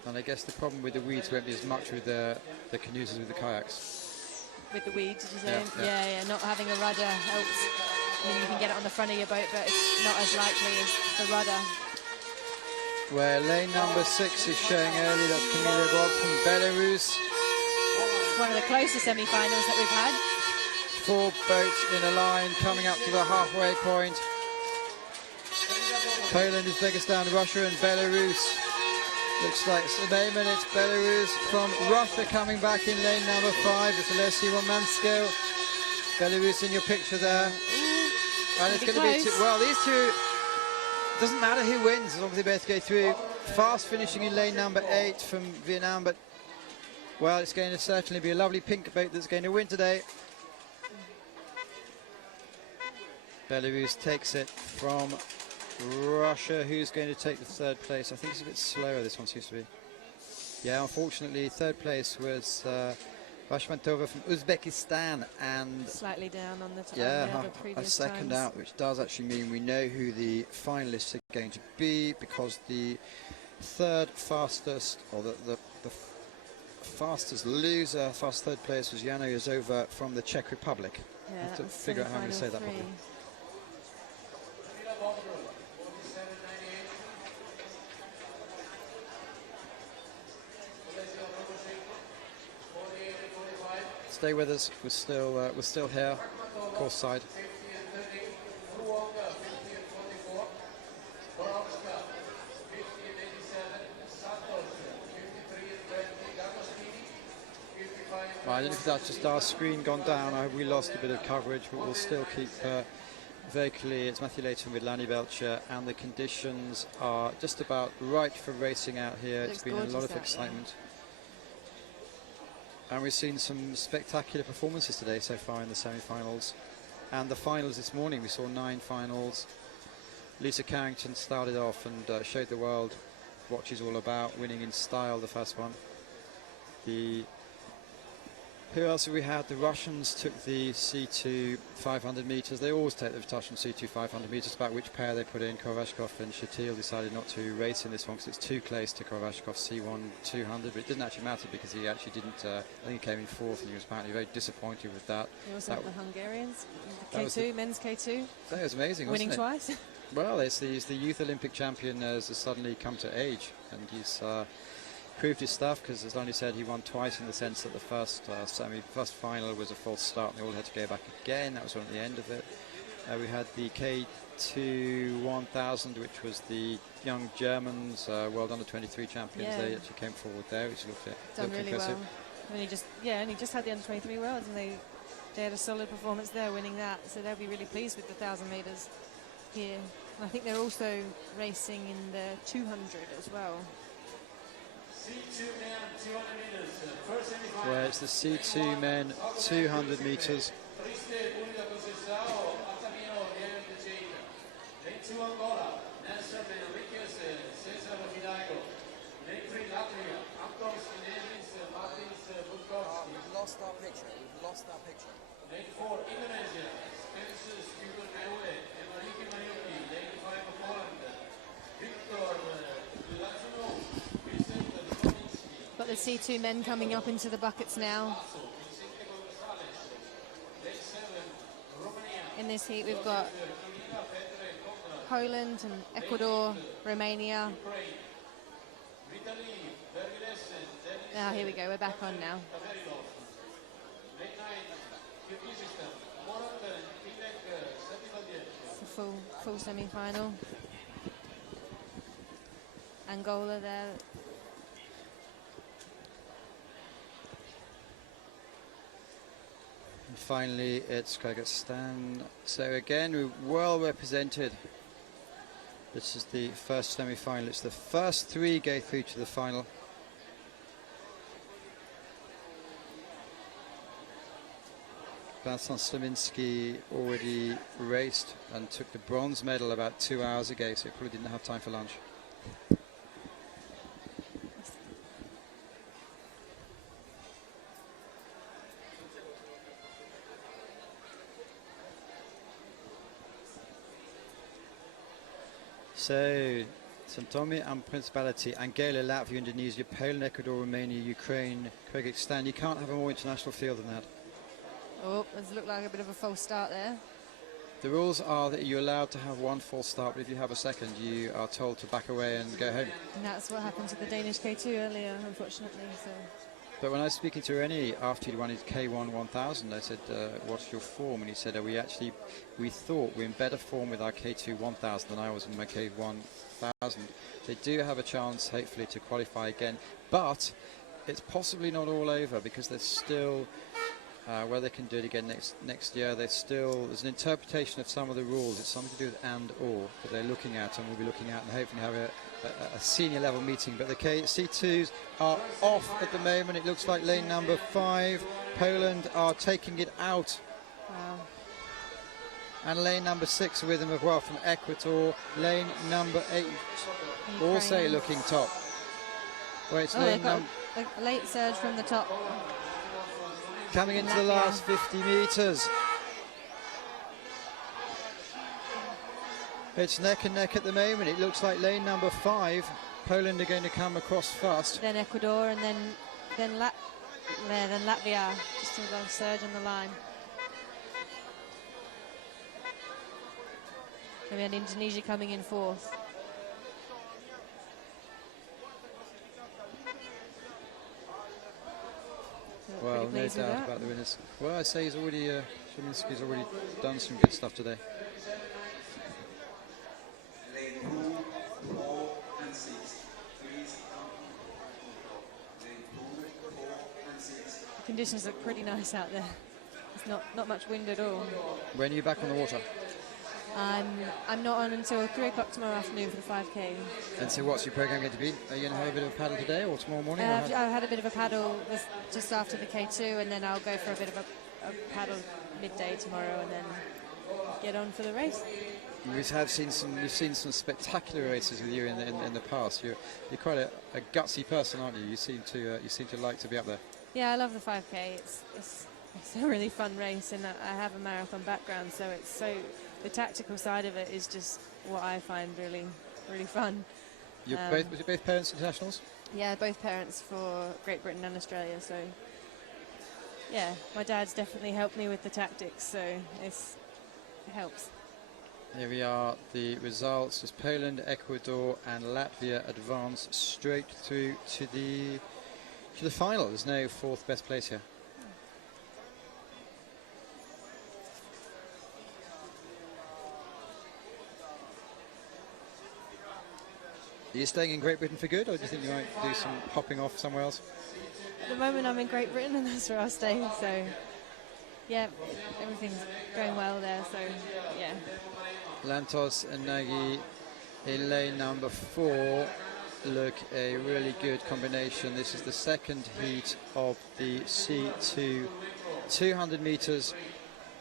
And I guess the problem with the weeds won't be as much with the canoes as with the kayaks. with the weeds, did you say? Yeah. Yeah, not having a rudder helps. I mean, you can get it on the front of your boat, but it's not as likely as the rudder. Where lane number 6 is showing early, that's Kamila Bob from Belarus. One of the closest semi-finals that we've had. 4 boats in a line coming up to the halfway point. Poland, Uzbekistan, Russia and Belarus. Looks like at the moment it's Belarus from Russia coming back in lane number 5. It's Alessia Romansko. Belarus in your picture there. And it's going to be, well, these two, doesn't matter who wins as long as they both go through. Fast finishing in lane number 8 from Vietnam, but, well, it's going to certainly be a lovely pink boat that's going to win today. Belarus takes it from Russia, who's going to take the third place. I think it's a bit slower, this one seems to be. Yeah, unfortunately, third place was Bashmantova from Uzbekistan, and Slightly down on the yeah, other a previous second times. out, which does actually mean we know who the finalists are going to be, because the third fastest, or the fastest loser, fast third place was Jana Jozova from the Czech Republic. I Yeah, have that to was figure out how I'm going to say that semi-final properly. 3. Stay with us. We're still here, course side. 50 and 30. Furuoka, 50 and 44. Borowska, 50 and 87. Santos, 53 and 20. Gagospini, 55 and Well, I don't know if that's just our screen gone down. We lost a bit of coverage, but we'll still keep very clear. It's Matthew Layton with Lanny Belcher, and the conditions are just about right for racing out here. It's been a lot of excitement. And we've seen some spectacular performances today so far in the semi-finals. And the finals this morning, we saw 9 finals. Lisa Carrington started off and showed the world what she's all about, winning in style the first one. Who else have we had? The Russians took the C2 500 meters. They always take the Russian C2 500 meters, about which pair they put in. Korovashkov and Shatil decided not to race in this one because it's too close to Korovashkov's C1 200, but it didn't actually matter because he actually didn't, I think he came in 4th, and he was apparently very disappointed with that. You also have the Hungarians, that was K2, men's K2. That was amazing, Winning wasn't it? twice. Well, he's the youth Olympic champion has suddenly come to age, and he's proved his stuff, because as Lonnie said, he won twice, in the sense that the first final was a false start and they all had to go back again. That was one at the end of it. We had the K2 1000, which was the young Germans, World Under 23 champions. Yeah. They actually came forward there, which looked Done really impressive. well. Only just had the under 23 worlds, and they had a solid performance there, winning that. So they'll be really pleased with the 1,000 meters here. And I think they're also racing in the 200 as well. C2 men, 200 meters. First semi-final. Where it's the C2 men 200 meters. Triste, Unica Conceição, Altamiro, Diego Teixeira. Lane 2 Angola, Nelson Enriquez, Cesar Fidalgo. Lane 3 Latvia, Anton Skinelis, Martins Budkowski. We've lost our picture. Lane 4 Indonesia, Spencer Stewart Ewe, Enrique Mariucci. Lane 5 Poland, Victor Lazuno, Vincent Kominski. Got the C2 men coming up into the buckets now. In this heat, we've got Poland and Ecuador, Romania. Now, here we go, we're back on now. It's a full semi-final. Angola there. And finally, it's Kyrgyzstan. So again, we're well represented. This is the first semi-final. It's the first 3 go through to the final. Vincent Slominski already raced and took the bronze medal about 2 hours ago, so he probably didn't have time for lunch. So, St. Tommy and Principality, Angola, Latvia, Indonesia, Poland, Ecuador, Romania, Ukraine, Kyrgyzstan. You can't have a more international field than that. Oh, does look like a bit of a false start there. The rules are that you're allowed to have 1 false start, but if you have a second, you are told to back away and go home. And that's what happened to the Danish K2 earlier, unfortunately. So. But when I was speaking to Rennie after he'd won his K1 1000, I said, what's your form? And he said, we thought we're in better form with our K2 1000 than I was in my K1 1000. They do have a chance, hopefully, to qualify again. But it's possibly not all over, because there's still, where they can do it again next year, there's an interpretation of some of the rules. It's something to do with and or that they're looking at, and we'll be looking at, and hopefully have a senior level meeting. But the C2s are off at the moment. It looks like lane number 5. Poland are taking it out. Wow. and lane number 6 with him as well from Ecuador. Lane number 8 also Ukraine. looking top. Well, it's Oh, lane they've got number a late surge from the top. coming into the Latvia. last 50 meters. It's neck and neck at the moment. It looks like lane number 5, Poland are going to come across fast. Then Ecuador, and then Latvia. Just a little surge on the line. And we had Indonesia coming in 4th. So Well, pretty no pleased with doubt that. about the winners. Well, I say he's already, Szymanski's already done some good stuff today. Lane 2, 4, and 6. Please come to the control. Lane 2, 4, and 6. The conditions look pretty nice out there. There's not much wind at all. When are you back on the water? I'm not on until 3 o'clock tomorrow afternoon for the 5K. And so what's your program going to be? Are you going to have a bit of a paddle today or tomorrow morning? or I've how- had a bit of a paddle just after the K2, and then I'll go for a bit of a paddle midday tomorrow, and then get on for the race. We've seen some spectacular races with you in the past. You're quite a gutsy person, aren't you? You seem to like to be up there. Yeah, I love the 5K. It's a really fun race, and I have a marathon background, so the tactical side of it is just what I find really, really fun. Was your both parents internationals? Yeah, both parents for Great Britain and Australia, so yeah, my dad's definitely helped me with the tactics, so it helps. Here we are, the results as Poland, Ecuador and Latvia advance straight through to the final. There's no 4th best place here. Are you staying in Great Britain for good, or do you think you might do some hopping off somewhere else? At the moment I'm in Great Britain, and that's where I'll stay, so yeah, everything's going well there, so yeah. Lantos and Nagy in lane number 4 look a really good combination. This is the second heat of the C2 200 meters.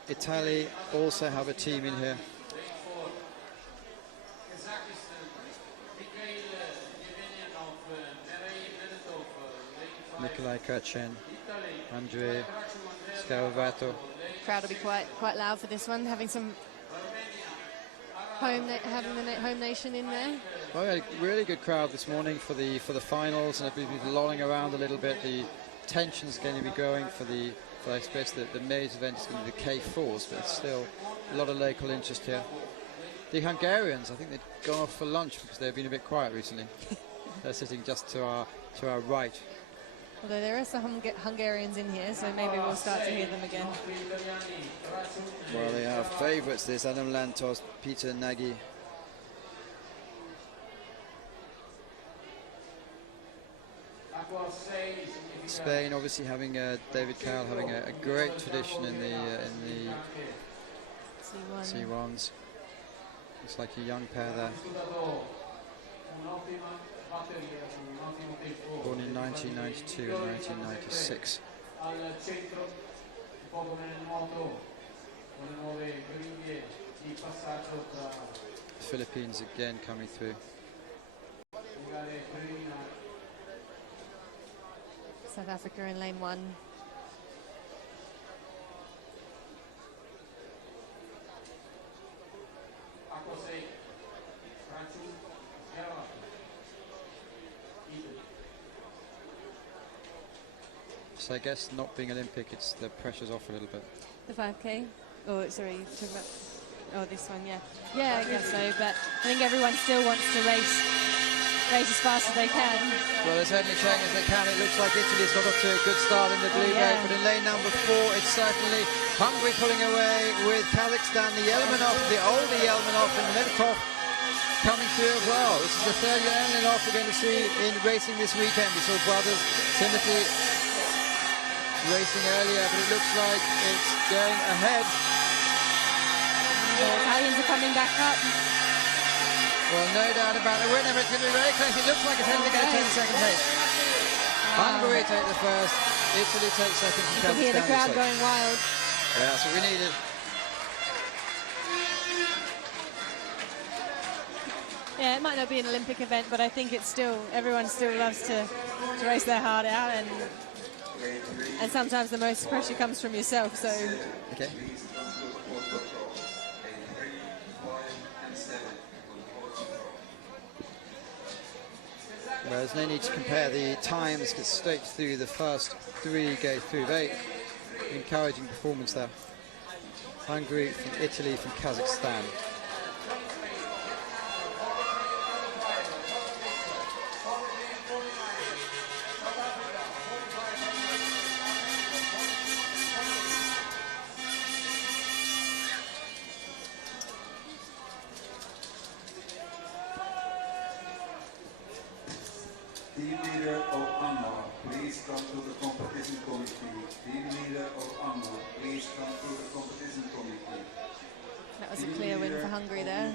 Italy also have a team in here. Nikolai Kachin, Andrei Scavovato. Crowd will be quite loud for this one, having some home nation in there. Well, we had a really good crowd this morning for the finals, and people lolling around a little bit. The tension's going to be growing for I suppose the main event is going to be the K4s, but it's still a lot of local interest here. The Hungarians, I think they'd gone off for lunch because they've been a bit quiet recently. They're sitting just to our right. Although there are some Hungarians in here, so maybe we'll start to hear them again. Well, they are favourites, this Adam Lantos, Peter Nagy. Spain obviously having David Cowell having a great tradition in the C1s. Looks like a young pair there. Born in 1992 and 1996. Philippines again coming through. South Africa in lane 1. So I guess not being Olympic, it's the pressure's off a little bit. The 5K? Oh, sorry, you're talking about... Oh, this one, yeah. Yeah, I guess so, but I think everyone still wants to race as fast as they can. Well, they're certainly showing as they can. It looks like Italy's got off to a good start in the blue boat, but in lane number 4, it's certainly Hungary pulling away with Kazakhstan, the Yelmenov, the older Yelmenov, and Medvedev coming through as well. This is the third Yelmenov we're going to see in racing this weekend. We saw brothers Timothy racing earlier, but it looks like it's going ahead. The Italians are coming back up. Well, no doubt about the winner, but it's going to be very close. It looks like it's only going to take second place. Hungary take the first, Italy takes second. You can hear the crowd going wild. Yeah, that's what we needed. Yeah, it might not be an Olympic event, but I think it's still, everyone still loves to race their heart out, and sometimes the most pressure comes from yourself. So Okay. Please come to the port control. Lane 3, 5 and 7 to the port control. Well, there's no need to compare the times, get straight through. The first three go through. Very encouraging performance there. Hungary, from Italy, from Kazakhstan. Team leader of Anna, please come to the competition committee. Team leader of Anna, please come to the competition committee. that was a clear win for Hungary there.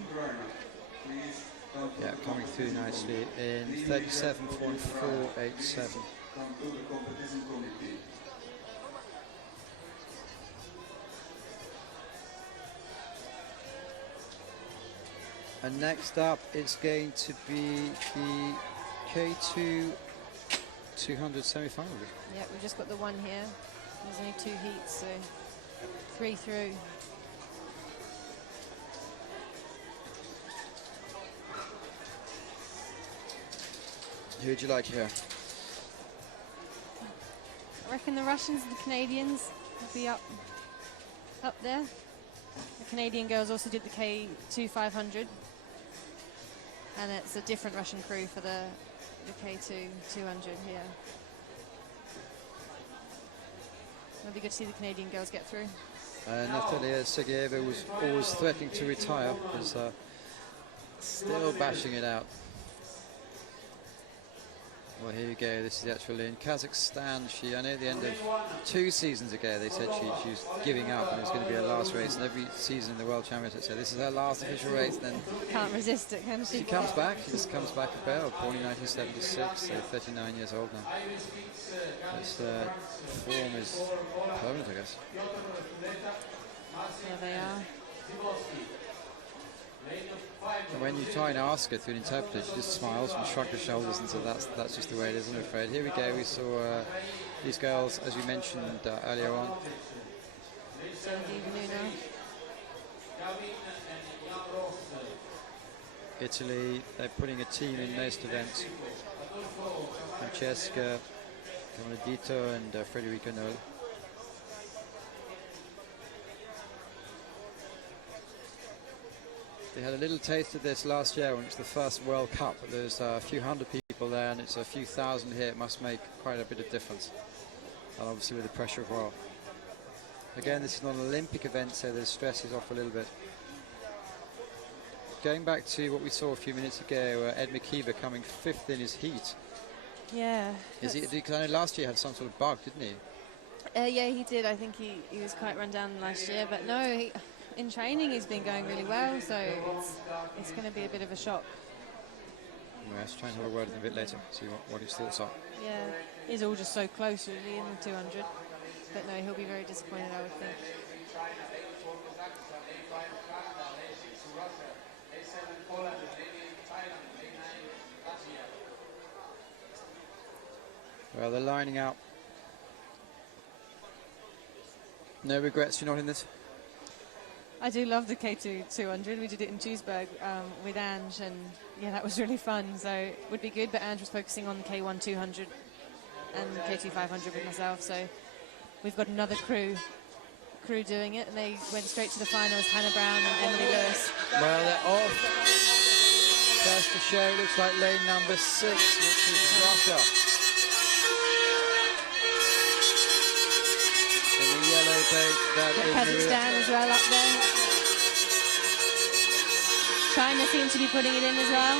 Yeah, coming through nicely in 37.487. Come to the competition committee. And next up, it's going to be the K2 200 semi-final. Yeah, we've just got the one here. There's only 2 heats, so 3 through. Who would you like here? I reckon the Russians and the Canadians will be up there. The Canadian girls also did the K2 500, and it's a different Russian crew for the K2 200 here. It'll be good to see the Canadian girls get through. Natalia Sergeyeva was always threatening to retire, is still bashing it out. Well, here you go. This is actually in Kazakhstan. I know at the end of 2 seasons ago, they said she was giving up and it was going to be her last race. And every season in the World Championship, said this is her last official race. Then Can't resist it, can she? she comes back. She just comes back a bell. Born in 1976, so 39 years old now. This form is permanent, I guess. There they are. And when you try and ask her through an interpreter, she just smiles and shrugs her shoulders and says that's just the way it is, I'm afraid. Here we go. We saw these girls, as we mentioned earlier on. Italy, they're putting a team in most events. Francesca Camonadito and Federica Noel. They had a little taste of this last year when it was the first World Cup. There's a few hundred people there and it's a few thousand here. It must make quite a bit of difference. And obviously with the pressure of oil. Again, this is not an Olympic event, so the stress is off a little bit. Going back to what we saw a few minutes ago, Ed McKeever coming 5th in his heat. Yeah. Is he? Because I know last year he had some sort of bug, didn't he? Yeah, he did. I think he was quite run down last year, but no, in training he's been going really well, so it's going to be a bit of a shock. Well, let's try and have a word with him a bit later, see what his thoughts are. Yeah, it's all just so close really in the 200, but no, he'll be very disappointed, I would think. Well, they're lining up. No regrets, you're not in this? I do love the K2 200. We did it in Duisburg with Ange, and yeah, that was really fun. So it would be good, but Ange was focusing on the K1 200 and the K2 500 with myself. So we've got another crew doing it, and they went straight to the finals, Hannah Brown and Emily Lewis. Well, they're off. First to show, looks like lane number 6, which is Russia. In the yellow boat, that is Kazakhstan as well up there. China seems to be putting it in as well.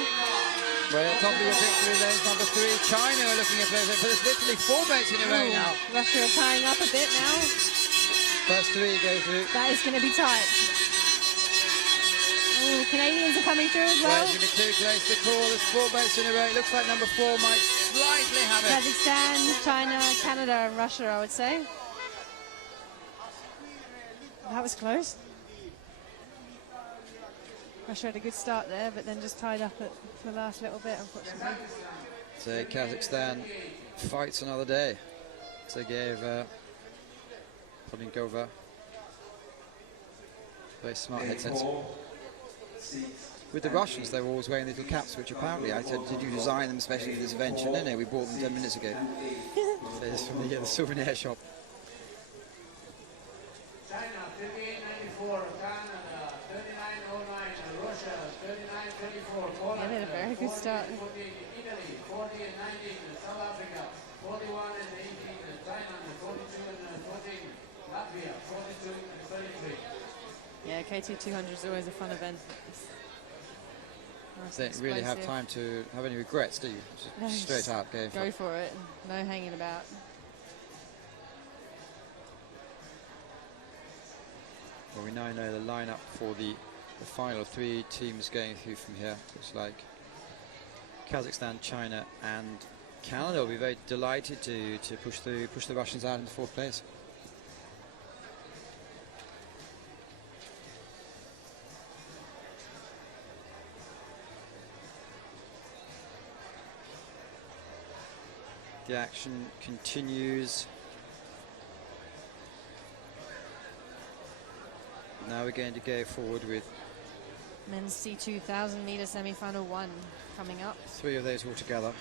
Well, at the top of your picture is lanes number 3. China are looking at those, but there's literally 4 boats in a row now. Russia are tying up a bit now. First 3 go through. That is going to be tight. Ooh, Canadians are coming through as well. Well, it's going to be too close to call. There's 4 boats in a row. It looks like number 4 might slightly have it. Kazakhstan, China, Canada and Russia, I would say. That was close. Russia had a good start there, but then just tied up at the last little bit, unfortunately. So Kazakhstan fights another day. So gave Polinkova very smart headsets. With the Russians, they were always wearing little caps, which apparently I said, did you design them especially for this event? No, we bought them 10 minutes ago. So it's from the souvenir shop. China 38.94, Canada 39.09, Russia 39.24, Poland Yeah, they had a very good start. 48, Italy 40.19, South Africa 41.18, Thailand 42.14, Latvia 42.33. Yeah, K2 200 is always a fun event. It's nice They and don't really have explosive. time to have any regrets, do you? No, Just straight out, go for Go it. for it. No hanging about. Well, we now know the lineup for the final three teams going through from here. Looks like Kazakhstan, China, and Canada will be very delighted to push the Russians out into fourth place. The action continues. Now we're going to go forward with Men's C2000 meter semi-final 1 coming up. three of those all together.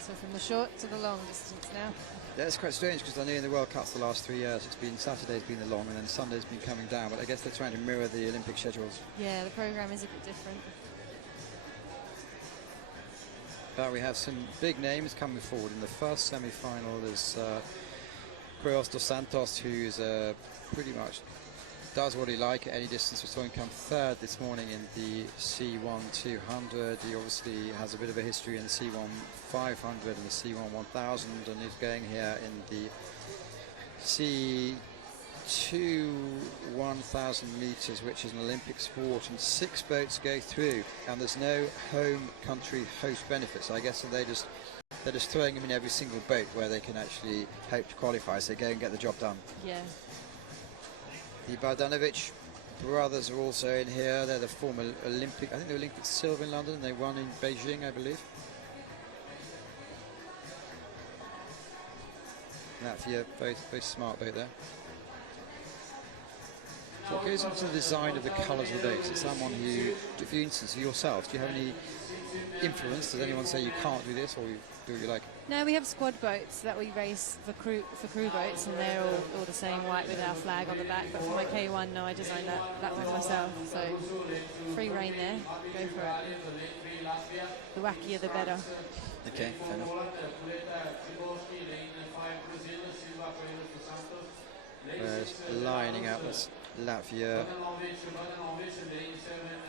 So from the short to the long distance now. Yeah, it's quite strange because I know in the World Cups the last 3 years it's been Saturday's been the long and then Sunday's been coming down, but I guess they're trying to mirror the Olympic schedules. Yeah, the program is a bit different. But we have some big names coming forward. In the first semi-final there's Krios dos Santos, who's pretty much does what he like at any distance. We saw him come third this morning in the C1 200. He obviously has a bit of a history in the C1 500 and the C1 1000, and he's going here in the C2 1000 meters, which is an Olympic sport, and 6 boats go through, and there's no home country host benefit. So I guess they're just throwing him in every single boat where they can actually hope to qualify, so go and get the job done. Yeah. The Bogdanovic brothers are also in here. They're the former Olympic, I think they were Olympic silver in London, and they won in Beijing, I believe. Latvia, very smart boat there. So what goes into the design of the colours of the boats? It's someone who, if you instance yourselves, do you have any influence? Does anyone say you can't do this, or you do what you like? No, we have squad boats that we race for crew boats, and they're all the same white with our flag on the back. But for my K1, no, I designed that one myself. So free reign there, go for it. The wackier the better. Okay, fair enough. Whereas lining up was Latvia,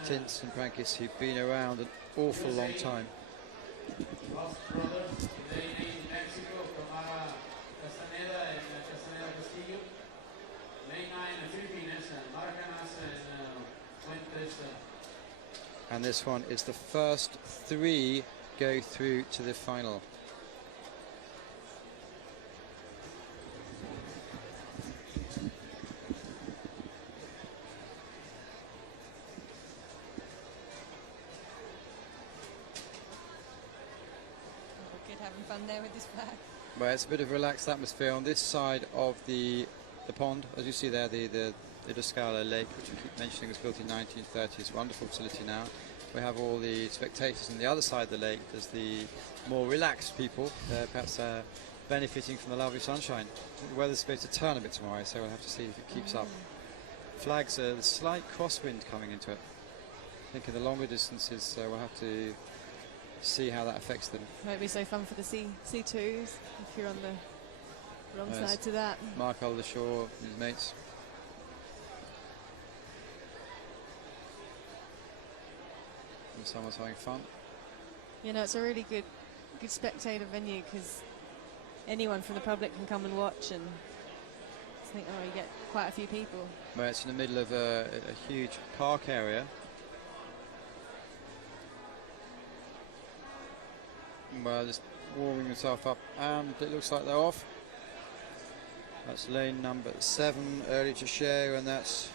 Tins and Prankis, who've been around an awful long time. And this one is the first 3 go through to the final. Good having fun there with this flag. Well, it's a bit of a relaxed atmosphere on this side of the pond. As you see there, the Doscala Lake, which I keep mentioning, was built in 1930s. Wonderful facility now. We have all the spectators on the other side of the lake. There's the more relaxed people, perhaps benefiting from the lovely sunshine. The weather's supposed to turn a bit tomorrow, so we'll have to see if it keeps up. Flags, the slight crosswind coming into it. I think in the longer distances, we'll have to see how that affects them. Won't be so fun for the C2s if you're on the wrong Yes. side to that. Mark Aldershaw and his mates. And someone's having fun. You know, it's a really good spectator venue because anyone from the public can come and watch, and I think you get quite a few people. Well, it's in the middle of a huge park area. Well, just warming himself up, and it looks like they're off. That's lane number 7, early to show, and that's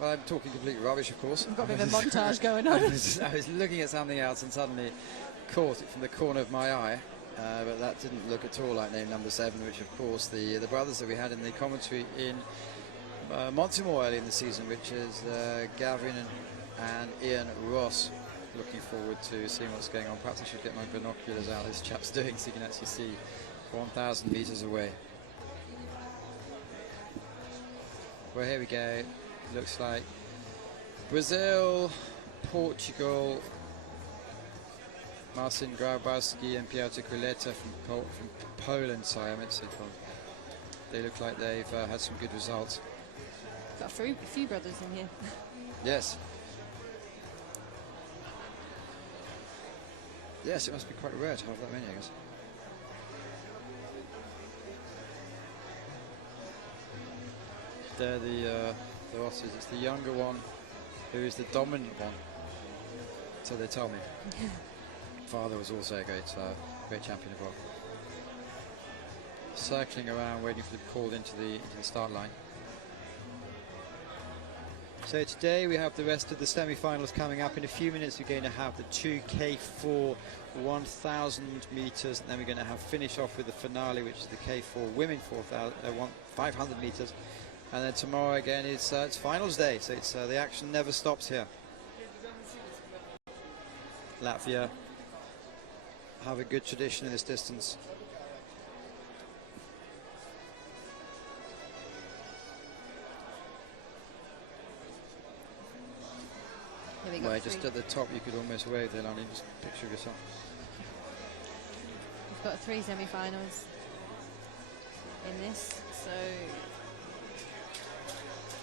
Well, I'm talking complete rubbish, of course. We've got a bit of a montage going on. I was looking at something else and suddenly caught it from the corner of my eye. But that didn't look at all like name number 7, which of course the brothers that we had in the commentary in Montemore early in the season, which is Gavin and Ian Ross. Looking forward to seeing what's going on. Perhaps I should get my binoculars out, this chap's doing, so you can actually see 1,000 meters away. Well, here we go. Looks like Brazil, Portugal, Marcin Grabowski and Piotr Kuleta from Poland. Sorry, I meant to say Poland. They look like they've had some good results. Got a few brothers in here. Yes. Yes, it must be quite rare to have that many, I guess. They're the Rosses. It's the younger one who is the dominant one. So they tell me. Father was also a great champion of rock. Circling around, waiting for the call into the start line. So today we have the rest of the semi-finals coming up. In a few minutes we're going to have the 2K4 1,000 meters, and then we're going to have finish off with the finale, which is the K4 women 500 meters. And then tomorrow again it's finals day, so it's the action never stops here. Latvia have a good tradition in this distance. Well, just at the top you could almost wave there, Lonnie, just picture yourself. We've got 3 semi-finals in this, so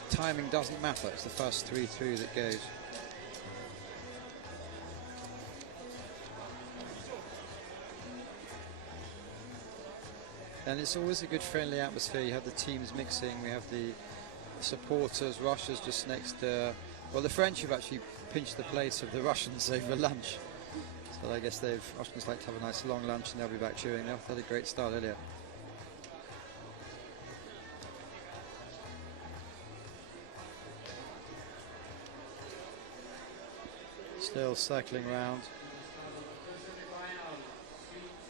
timing doesn't matter, it's the first 3 through that goes. And it's always a good friendly atmosphere. You have the teams mixing, we have the supporters. Russia's just next, well, the French have actually pinched the place of the Russians over lunch. So I guess Russians like to have a nice long lunch and they'll be back cheering. They've had a great start earlier. Still circling round.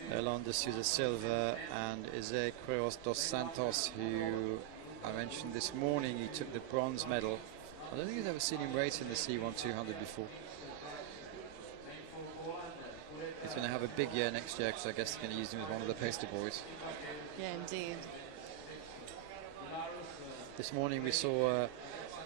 Yolanda Sousa Silva and Eze Quiros dos Santos, who I mentioned this morning, he took the bronze medal. I don't think I've ever seen him race in the C1 200 before. He's going to have a big year next year because I guess they're going to use him as one of the poster boys. yeah, indeed. This morning we saw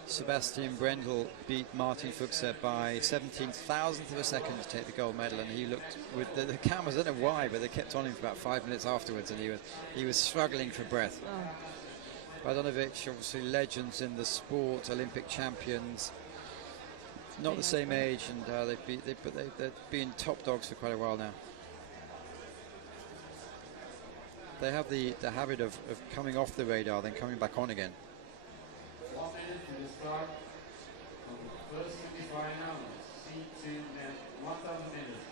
Sebastian Brendel beat Martin Fuchser by 17,000th of a second to take the gold medal, and he looked with the cameras, I don't know why, but they kept on him for about 5 minutes afterwards, and he was struggling for breath. Oh. Radanovic, obviously legends in the sport, Olympic champions, not the same age, and they've been top dogs for quite a while now. They have the habit of coming off the radar, then coming back on again. 1 minute to the start of the first semi-final, C2 men, 1,000 meters.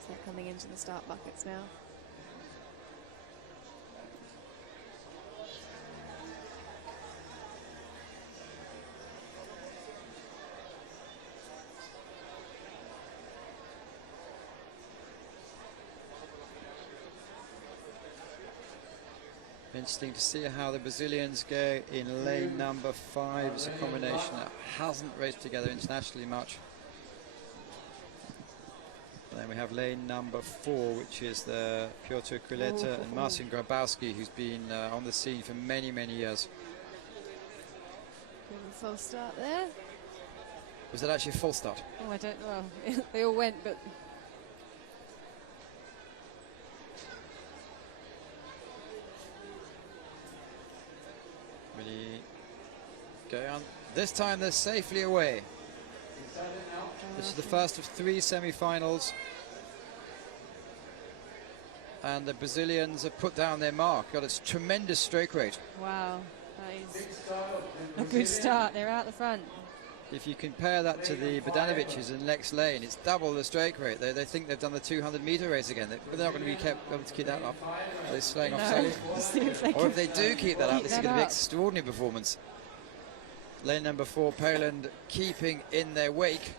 So they're coming into the start buckets now. Interesting to see how the Brazilians go in lane number 5. It's a combination that hasn't raced together internationally much. And then we have lane number 4, which is the Piotr Kuleta and Marcin Grabowski, who's been on the scene for many, many years. Full start there. Was that actually a full start? Oh, I don't know. Well, they all went, but Really going on. This time they're safely away. This is the first of 3 semi-finals. And the Brazilians have put down their mark. Got a tremendous stroke rate. wow, that is a good start. They're out the front. if you compare that to the Badanoviches in next lane, it's double the stroke rate. They think they've done the 200-meter race again. They're not going to be able to keep that up. They're slaying off slowly. Or if they do keep that up, this is going to be an extraordinary performance. Lane number 4, Poland keeping in their wake.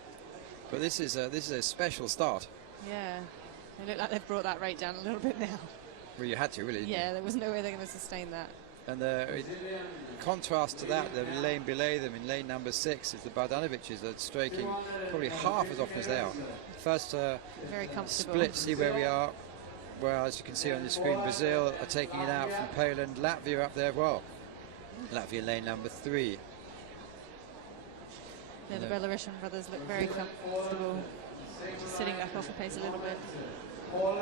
But this is a special start. Yeah, they look like they've brought that rate down a little bit now. Well, you had to, really. Yeah, there was no way they're going to sustain that. And in contrast to that, the lane below them in lane number 6 is the Badanoviches are stroking probably half as often as they are. First Very comfortable. split, see where we are. Well, as you can see on the screen, Brazil are taking it out from Poland. Latvia up there as well. Latvia lane number 3. Yeah, the Belarusian brothers look very comfortable, just sitting back off the pace a little bit. Well,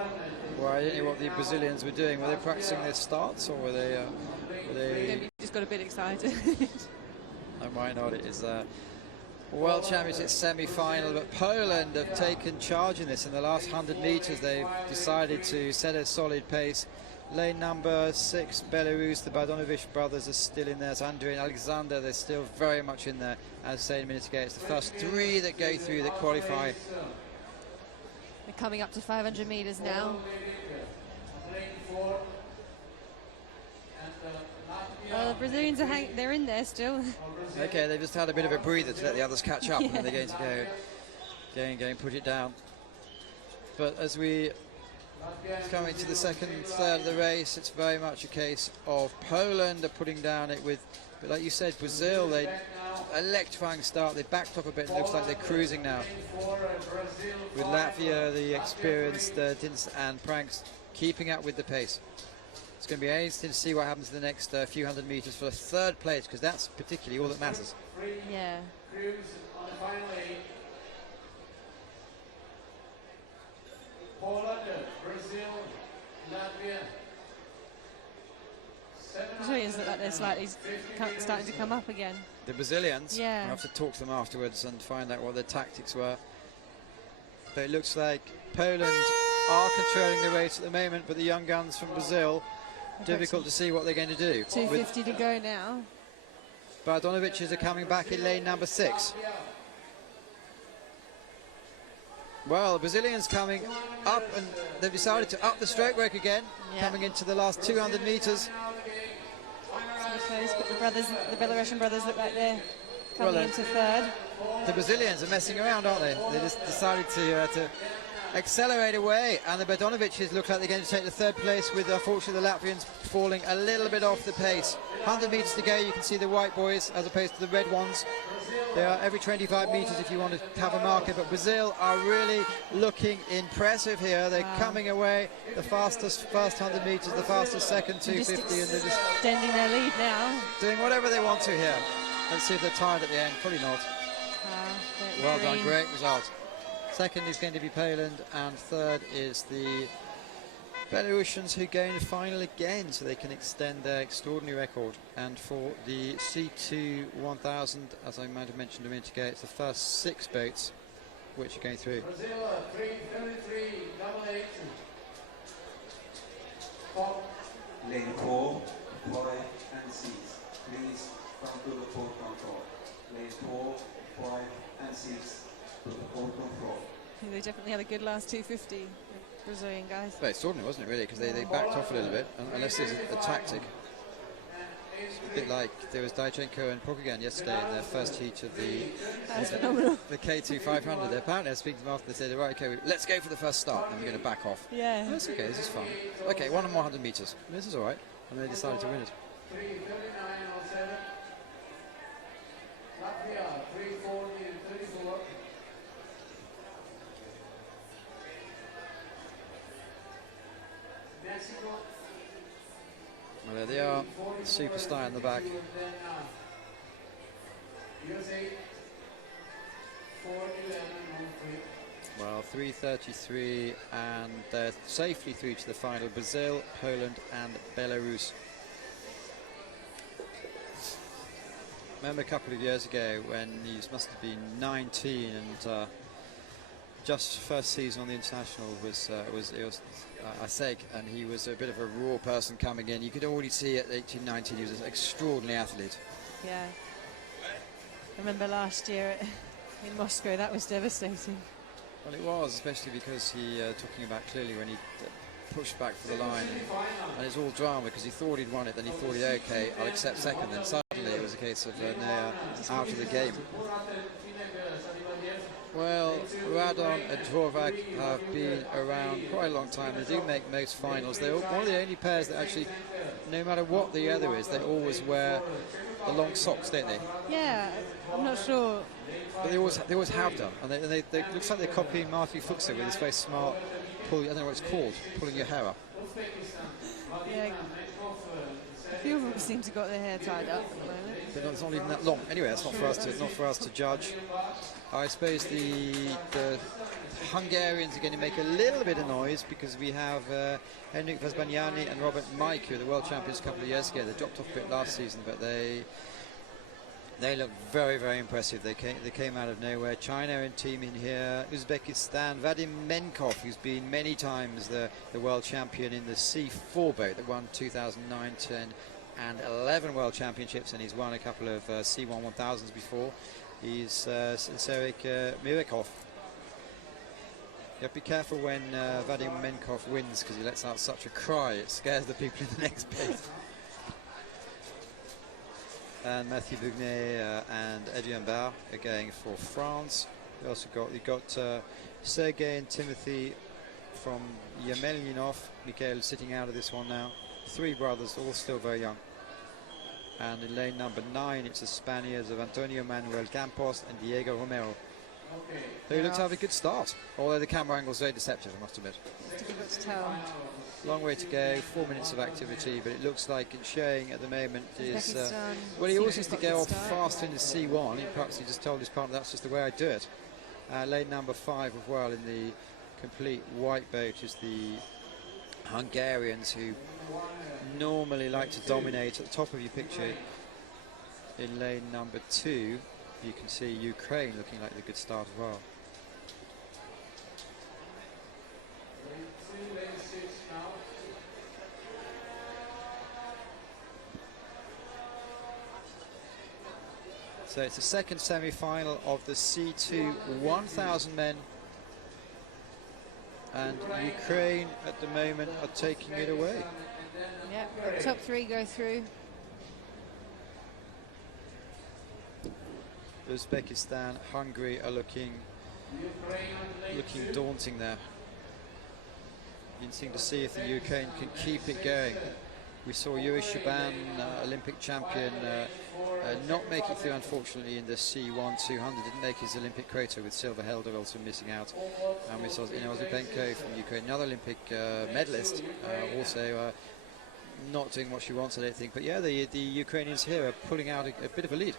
I don't know what the Brazilians were doing. Were they practicing their starts, or were they? Maybe just got a bit excited. No, why not? It is a World Championship semi-final, but Poland have taken charge in this. In the last 100 meters, they've decided to set a solid pace. Lane number 6, Belarus, the Bogdanovic brothers are still in there. So Andrei and Alexander, they're still very much in there. As I said a minute ago, it's the first 3 that go through that qualify. They're coming up to 500 meters now. Well, the Brazilians are they're in there still. Okay, they've just had a bit of a breather to let the others catch up, and then they're going to go and put it down. But as we come into the second third of the race, it's very much a case of Poland are putting down it with, but like you said, Brazil, they electrifying start. They backed up a bit. It looks like they're cruising now. With Latvia, the experienced Dins and Pranks keeping up with the pace. It's going to be interesting to see what happens in the next few hundred meters for the third place, because that's particularly all that matters. Yeah. Poland, Brazil, Latvia. Brazilians look like they're slightly starting to come up again. The Brazilians, yeah. I'll have to talk to them afterwards and find out what their tactics were. But it looks like Poland are controlling the race at the moment, but the young guns from Brazil, difficult to see what they're going to do. 250 to go now. Bogdanoviches are coming back in lane number 6. Well, the Brazilians coming up, and they've decided to up the stroke work again, coming into the last 200 meters. But the Belarusian brothers look like they're coming into third. The Brazilians are messing around, aren't they? They just decided to accelerate away, and the Bogdanoviches look like they're going to take the third place, with unfortunately the Latvians falling a little bit off the pace. 100 meters to go, you can see the white boys as opposed to the red ones. They are every 25 meters if you want to have a marker, but Brazil are really looking impressive here. They're coming away the fastest first 100 meters, the fastest second 250, and they're just extending their lead now. Doing whatever they want to here. Let's see if they're tired at the end. Probably not. Well done, great result. Second is going to be Poland, and third is the Belarusians, who gain a final again, so they can extend their extraordinary record. And for the C2 1000, as I might have mentioned a minute ago, it's the first 6 boats which are going through. Brazil 3:33.88. Lane 4, 5 and 6. Please come to the port control. Lane 4, 5 and 6 to the port control. They definitely had a good last 250, the Brazilian guys. Well, extraordinary, wasn't it, really? Because they backed off a little bit, unless there's a tactic. It's a bit like there was Daichenko and Pogogan yesterday in their first heat of the K2 500. They apparently, I was speaking to them after, they said, right, okay, let's go for the first start, and we're going to back off. Yeah. That's okay, this is fun. Okay, 1 more 100 meters. This is all right. And they decided to win it. 3:39.07. Latvia 3:40.34. Mexico. Well, there they are, the superstar in the back. USA 4:11.03. Well, 3:33, and they're safely through to the final. Brazil, Poland, and Belarus. Remember a couple of years ago when he must have been 19, and just first season on the international was Aseg, and he was a bit of a raw person coming in. You could already see at 18, 19 he was an extraordinary athlete. Yeah. remember last year in Moscow, that was devastating. Well, it was, especially because he, talking about clearly when he pushed back for the line, and it's all drama because he thought he'd won it, then he thought, okay, I'll accept second, then suddenly it was a case of out of the game. Well, Radon and Dvorak have been around quite a long time. They do make most finals. They're one of the only pairs that actually, no matter what the other is, they always wear the long socks, don't they? Yeah, I'm not sure. But they always have done, and they looks like they're copying Marty Fuchser with this very smart pull. I don't know what it's called, pulling your hair up. Yeah, a few of them seem to got their hair tied up at the moment. But it's not even that long. Anyway, that's not for us to judge. I suppose the Hungarians are going to make a little bit of noise because we have Henrik Vazbanyani and Robert Mike, who are the world champions a couple of years ago. They dropped off a bit last season, but they look very, very impressive. They came out of nowhere. China in team in here. Uzbekistan, Vadim Menkov, who's been many times the world champion in the C4 boat that won 2009, 10 and 11 world championships, and he's won a couple of C1 1000s before. He's Serek Mirekov. You have to be careful when Vadim Menkov wins because he lets out such a cry, it scares the people in the next bit. And Mathieu Bugnet and Adrien Barre are going for France. We also got Sergei and Timothy from Yemelyanov. Mikhail sitting out of this one now. Three brothers, all still very young. And in lane number 9, it's the Spaniards of Antonio Manuel Campos and Diego Romero. They look to have a good start, although the camera angle's very deceptive, I must admit. It's difficult to tell. Long way to go, 4 minutes of activity, but it looks like it's showing at the moment is... Uzbekistan well, he always seems used to to go got off good start. fast in the C1. Perhaps he just told his partner that's just the way I do it. Lane number 5 as well in the complete white boat is the Hungarians, who normally like to dominate. At the top of your picture in lane number 2 you can see Ukraine looking like the good start as well. So it's the second semi-final of the C2 1000 men, and Ukraine at the moment are taking it away. Yeah, top 3 go through. Uzbekistan, Hungary are looking daunting there. Interesting to see if the Ukraine can keep it going. We saw Yuri Shaban, Olympic champion, not make it through, unfortunately, in the C1 200. Didn't make his Olympic quota, with Silva Helder also missing out. And we saw Ozybenko from Ukraine, another Olympic medalist, also not doing what she wants, I don't think. But yeah, the Ukrainians here are pulling out a bit of a lead.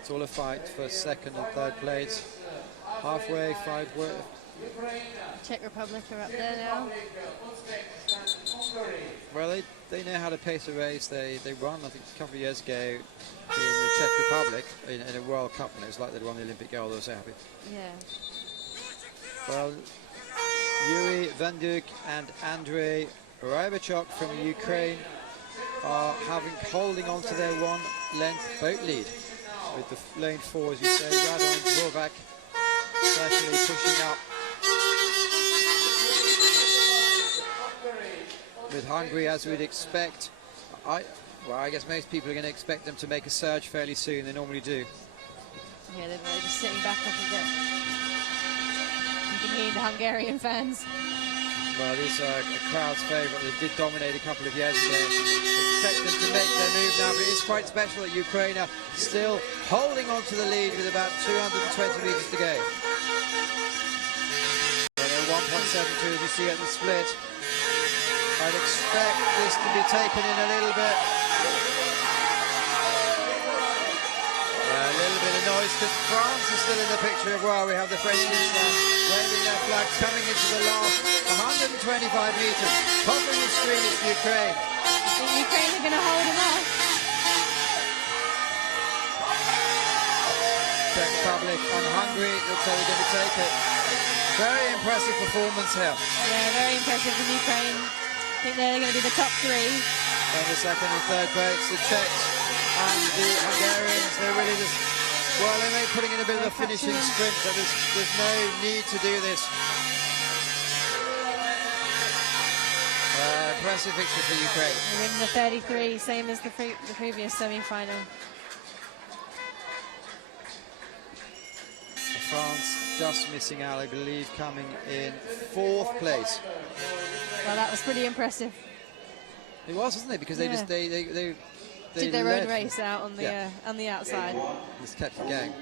It's all a fight for second and third place. Halfway, 5 Czech Republic are up there now. Well, they know how to pace a race. They won, I think, a couple of years ago in the Czech Republic in a World Cup, and it was like they'd won the Olympic gold. They were so happy. Yeah. Well, Yuri Vanduk and Andrei Rybachok from Ukraine are holding on to their 1-length boat lead. With the lane 4, as you said, Radon Dvorak certainly pushing up. With Hungary, as we'd expect, I guess most people are going to expect them to make a surge fairly soon. They normally do. Yeah, they're just sitting back up a bit. You can hear the Hungarian fans. Well, these are a crowd's favourite. They did dominate a couple of years ago. Expect them to make their move now, but it is quite special that Ukraine are still holding on to the lead with about 220 metres to go. So they're 1.72 as you see at the split. I'd expect this to be taken in a little bit. A little bit of noise because France is still in the picture as well. We have the French waving their flags coming into the last 125 metres. Top of the screen, it's Ukraine. I think Ukraine are going to hold them off. Czech Republic and Hungary looks like they're going to take it. Very impressive performance here. Yeah, very impressive from Ukraine. I think they're going to be the top three. And the second and third boats, the Czechs and the Hungarians, they're really just, well, they may be putting in a bit of a finishing sprint, but there's no need to do this. Impressive victory for Ukraine. They win the 33, same as the previous semi-final. France just missing out, I believe, coming in 4th place. Well, that was pretty impressive. It was, wasn't it? Because they just they did their led own race out on the outside. Just kept it going.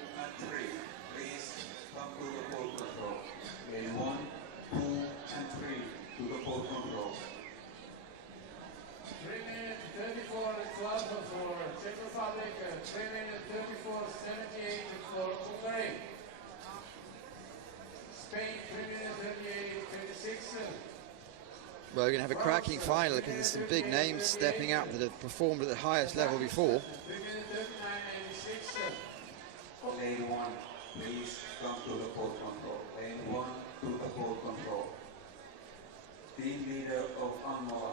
Please come to the pole control. Lane 1, 2, and 3 to the pole control. 3 minutes 34 and 12 for Czech Republic, 3 minutes 34 78 for Ukraine. Spain 3 minutes 38 26. Well, we're going to have a cracking final because there's some big names stepping up that have performed at the highest level before. 3 minutes 39 96. Lane 1, please come to the pole control. Lane 1 to the pole control. Team leader of Anmova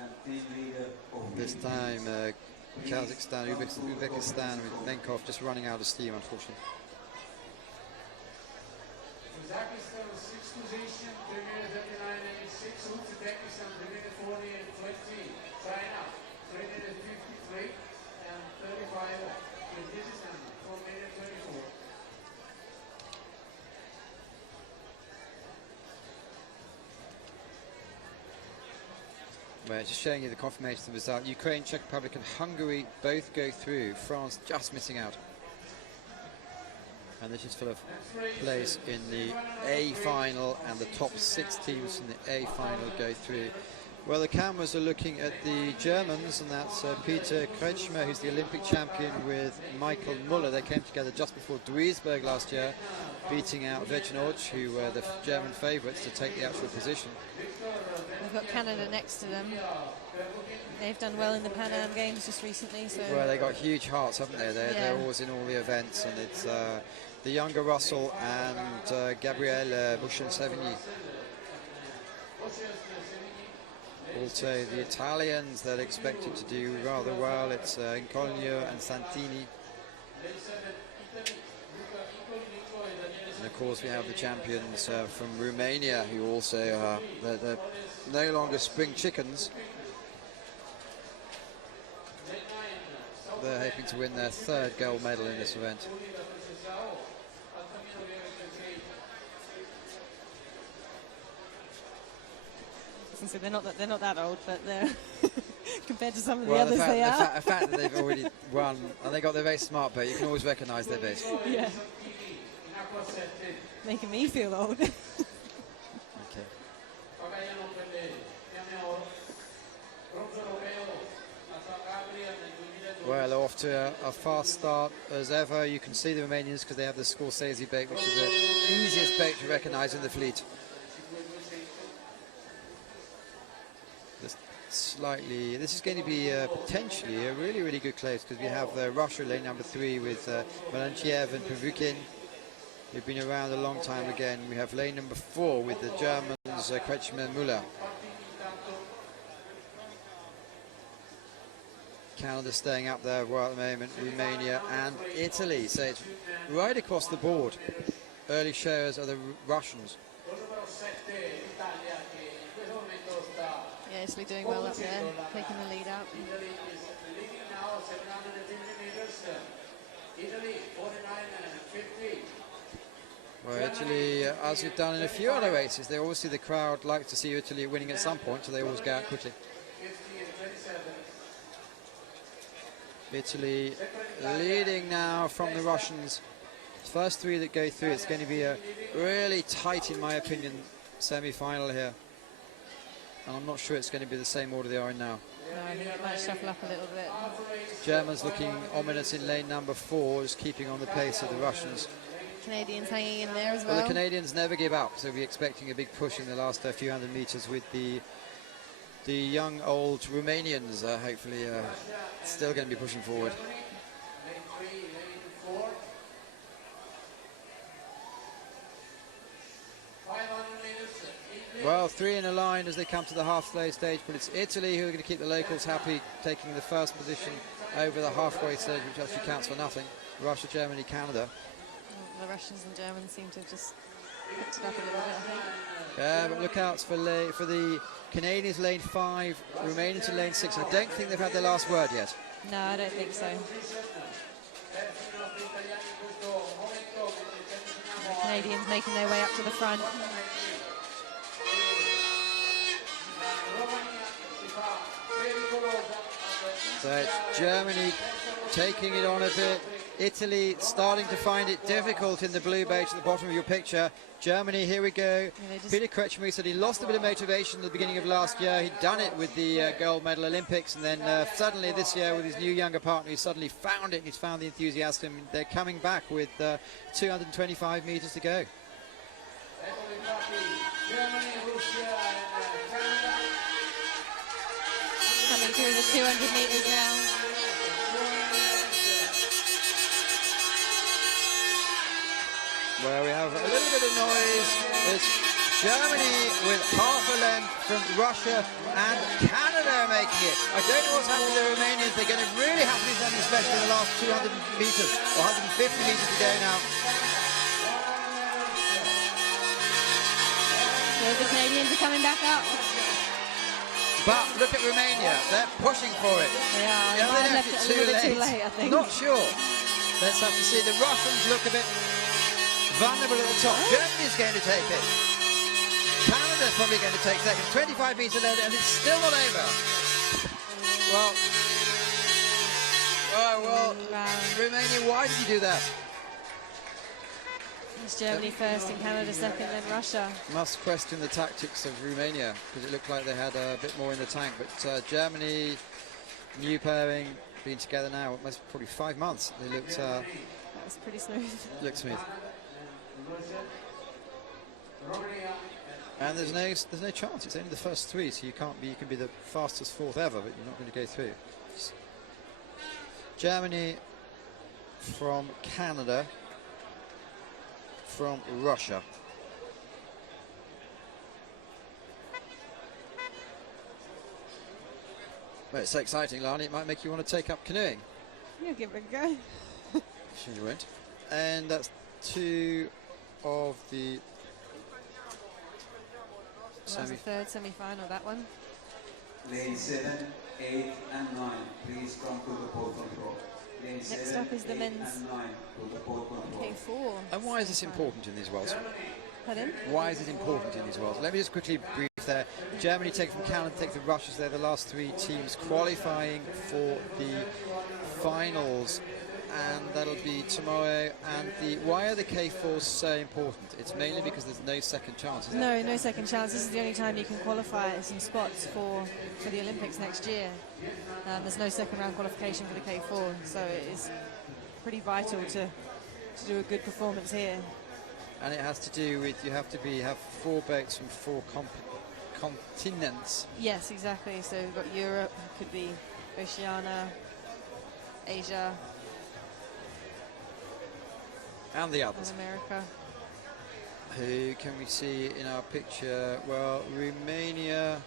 and team leader of This time, Kazakhstan, Uzbekistan with Menkov just running out of steam, unfortunately. Kazakhstan 6th position, 3 minutes 39 96. Uzbekistan 3 minutes 40 and 20. China 3 minutes 53 and 35. Kyrgyzstan 4 minutes 34. Well, just showing you the confirmation of the result. Ukraine, Czech Republic and Hungary both go through. France just missing out. And this is full of place in the A final, and the top 6 teams from the A final go through. Well, the cameras are looking at the Germans, and that's Peter Kretschmer, who's the Olympic champion, with Michael Müller. They came together just before Duisburg last year, beating out Vecinovic, who were the German favourites to take the actual position. We've got Canada next to them. They've done well in the Pan Am Games just recently. So Well, they got huge hearts, haven't they? They're always in all the events, and it's the younger Russell and Gabrielle Bouchon-Savigny. Also, the Italians that are expected to do rather well. It's Incognito and Santini. And of course, we have the champions from Romania, who also they're no longer spring chickens. They're hoping to win their 3rd gold medal in this event. So they're not that old, but they're compared to some of the others they are. The fact that they've already won, and they got their very smart boat, you can always recognise their base. Yeah. Making me feel old. Okay. Well, they're off to a fast start as ever. You can see the Romanians because they have the Scorsese boat, which is the easiest boat to recognise in the fleet. This is going to be potentially a really, really good close, because we have Russia lane number 3 with Valentiev and Pavukin, who've been around a long time again. We have lane number 4 with the Germans, Kretschmer and Müller. Canada staying up there right at the moment, Romania and Italy. So it's right across the board. Early showers are the Russians. Yeah, Italy doing well up there, taking the lead out. Well, Italy, as we've done in a few other races, they obviously, the crowd like to see Italy winning at some point, so they always go out quickly. Italy leading now from the Russians. First 3 that go through, it's going to be a really tight, in my opinion, semi-final here. And I'm not sure it's going to be the same order they are in now. No, I think it might shuffle up a little bit. Germans looking ominous in lane number 4, is keeping on the pace of the Russians. Canadians hanging in there as well. Well, the Canadians never give up, so we're expecting a big push in the last few hundred metres with the young, old Romanians, hopefully still going to be pushing forward. Final Well, 3 in a line as they come to the halfway stage, but it's Italy who are going to keep the locals happy, taking the first position over the halfway stage, which actually counts for nothing. Russia, Germany, Canada. The Russians and Germans seem to have just picked it up a little bit, I think. Yeah, but look out for the Canadians, lane 5, Romanians in lane 6. I don't think they've had their last word yet. No, I don't think so. The Canadians making their way up to the front. So it's Germany taking it on a bit. Italy starting to find it difficult in the blue beige at the bottom of your picture. Germany, here we go. Peter Kretschmer said he lost a bit of motivation at the beginning of last year. He'd done it with the gold medal Olympics, and then suddenly this year with his new younger partner, he suddenly found it. He's found the enthusiasm. They're coming back with 225 meters to go. Coming through the 200 meters now. Where we have a little bit of noise. It's Germany with half a length from Russia and Canada making it. I don't know what's happened to the Romanians. They're going to really have to do something special in the last 200 meters or 150 meters to go now. So the Canadians are coming back up. But look at Romania. They're pushing for it. They are. Yeah, they left it a little bit too late, I think. Not sure. Let's have to see. The Russians look a bit vulnerable at the top. Germany's going to take it. Canada's probably going to take second. 25 metres later, and it's still not over. Well, Romania, why did you do that? It's Germany first and Canada second, then Russia. Must question the tactics of Romania, because it looked like they had a bit more in the tank. But Germany, new pairing, been together now almost probably 5 months. They looked. That was pretty smooth. Looked smooth. And there's no chance. It's only the first 3, so you can be the fastest fourth ever, but you're not going to go through. Germany from Canada from Russia. Well, it's so exciting, Lani. It might make you want to take up canoeing. You'll give it a go. Sure you won't. And that's 2 of the That was the third semi-final, that one. Lane 7, 8 and 9, please come to the pole control. Lane Next 7, up is the 8 men's and 9 to the pole control. K4. And why is this important in these worlds? Pardon? Why is it important in these worlds? Let me just quickly brief there. Germany take from Canada, take the Russians. They're the last 3 teams qualifying for the finals, and that'll be tomorrow. And why are the K4s so important? It's mainly because there's no second chance. Isn't it? No second chance. This is the only time you can qualify some spots for the Olympics next year. There's no second round qualification for the K4, so it is pretty vital to do a good performance here. And it has to do with you have to have 4 boats from 4 continents. Yes, exactly. So we've got Europe, could be Oceania, Asia, and the others. and America. Who can we see in our picture? Well, Romania,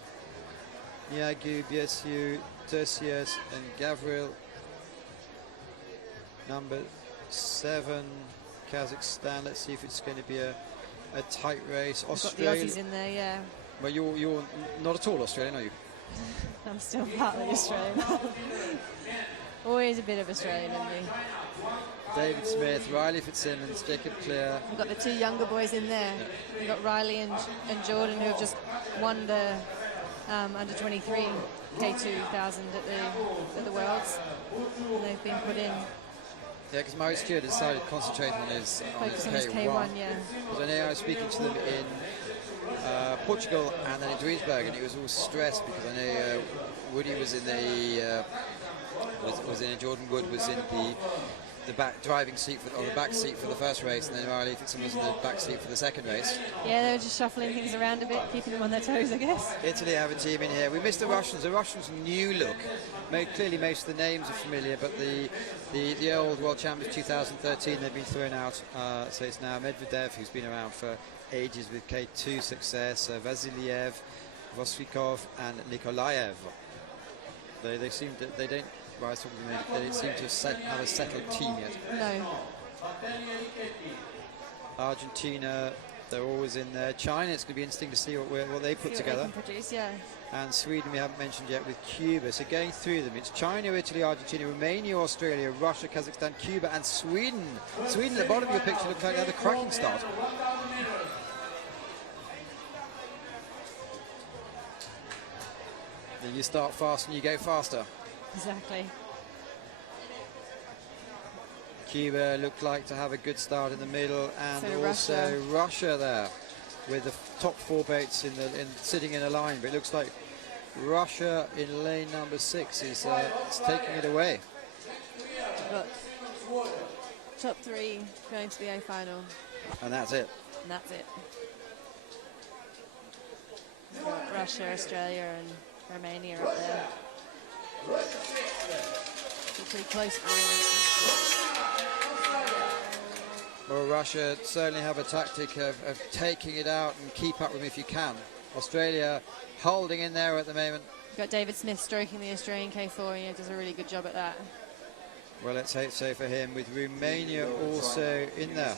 Niagu, Biesiu, Tercius, and Gavril. Number 7, Kazakhstan. Let's see if it's going to be a tight race. We've got the Australia. Aussies in there, yeah. Well, you're not at all Australian, are you? I'm still partly Australian. Always a bit of Australian in me. David Smith, Riley Fitzsimmons, Jacob Clear. We've got the 2 younger boys in there. We've got Riley and Jordan, who have just won the under 23 K2000 at the Worlds. And they've been put in. Yeah, because Murray Stewart decided to concentrate on his K1, yeah. Because I know I was speaking to them in Portugal and then in Duisburg, and it was all stressed because I know Woody was in Jordan Wood was in the back driving seat or the back seat for the first race, and then Riley Fitzsimmons was in the back seat for the second race. Yeah, they were just shuffling things around a bit, keeping them on their toes, I guess. Italy have a team in here. We missed the Russians. The Russians' new look. Clearly most of the names are familiar, but the old world champions 2013, they've been thrown out. So it's now Medvedev, who's been around for ages with K2 success, Vasiliev, Vosvikov and Nikolaev. They seem to, they don't, well, they don't seem to have a settled team yet. No. Argentina, they're always in there. China, it's going to be interesting to see what they put See what together. they can produce, yeah. And Sweden we haven't mentioned yet with Cuba. So going through them, it's China, Italy, Argentina, Romania, Australia, Russia, Kazakhstan, Cuba and Sweden. Sweden at the bottom of your picture looks like they have a cracking start. Then you start fast and you go faster. Exactly. Cuba looked like to have a good start in the middle, and So also Russia there with the top 4 boats sitting in a line. But it looks like Russia in lane number 6 is taking it away. But top 3 going to the A final, And that's it. and that's it. We've got Russia, Australia, and Romania up there. It's pretty close at the moment. Well, Russia certainly have a tactic of taking it out and keep up with them if you can. Australia holding in there at the moment. We've got David Smith stroking the Australian K4, and he does a really good job at that. Well, let's hope so for him, with Romania also in there.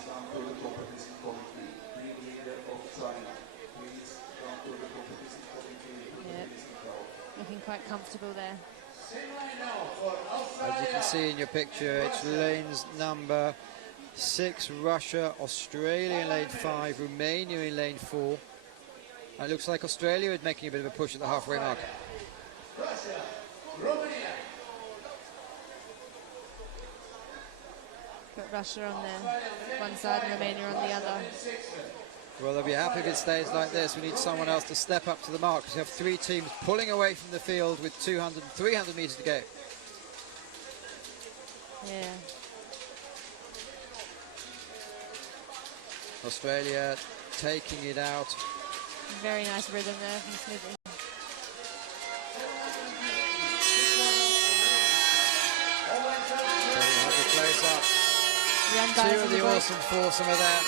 Yep. Looking quite comfortable there. As you can see in your picture, it's lanes number 6, Russia, Australia in lane 5, Romania in lane 4. And it looks like Australia is making a bit of a push at the halfway mark. Got Russia on there, one side, and Romania on the other. Well, they'll be happy if it stays like this. We need someone else to step up to the mark, because we have 3 teams pulling away from the field with 200 and 300 metres to go. Yeah. Australia taking it out. Very nice rhythm there from Smithy. So we have the close up. Young guys 2 in of the the boat. awesome foursome are there.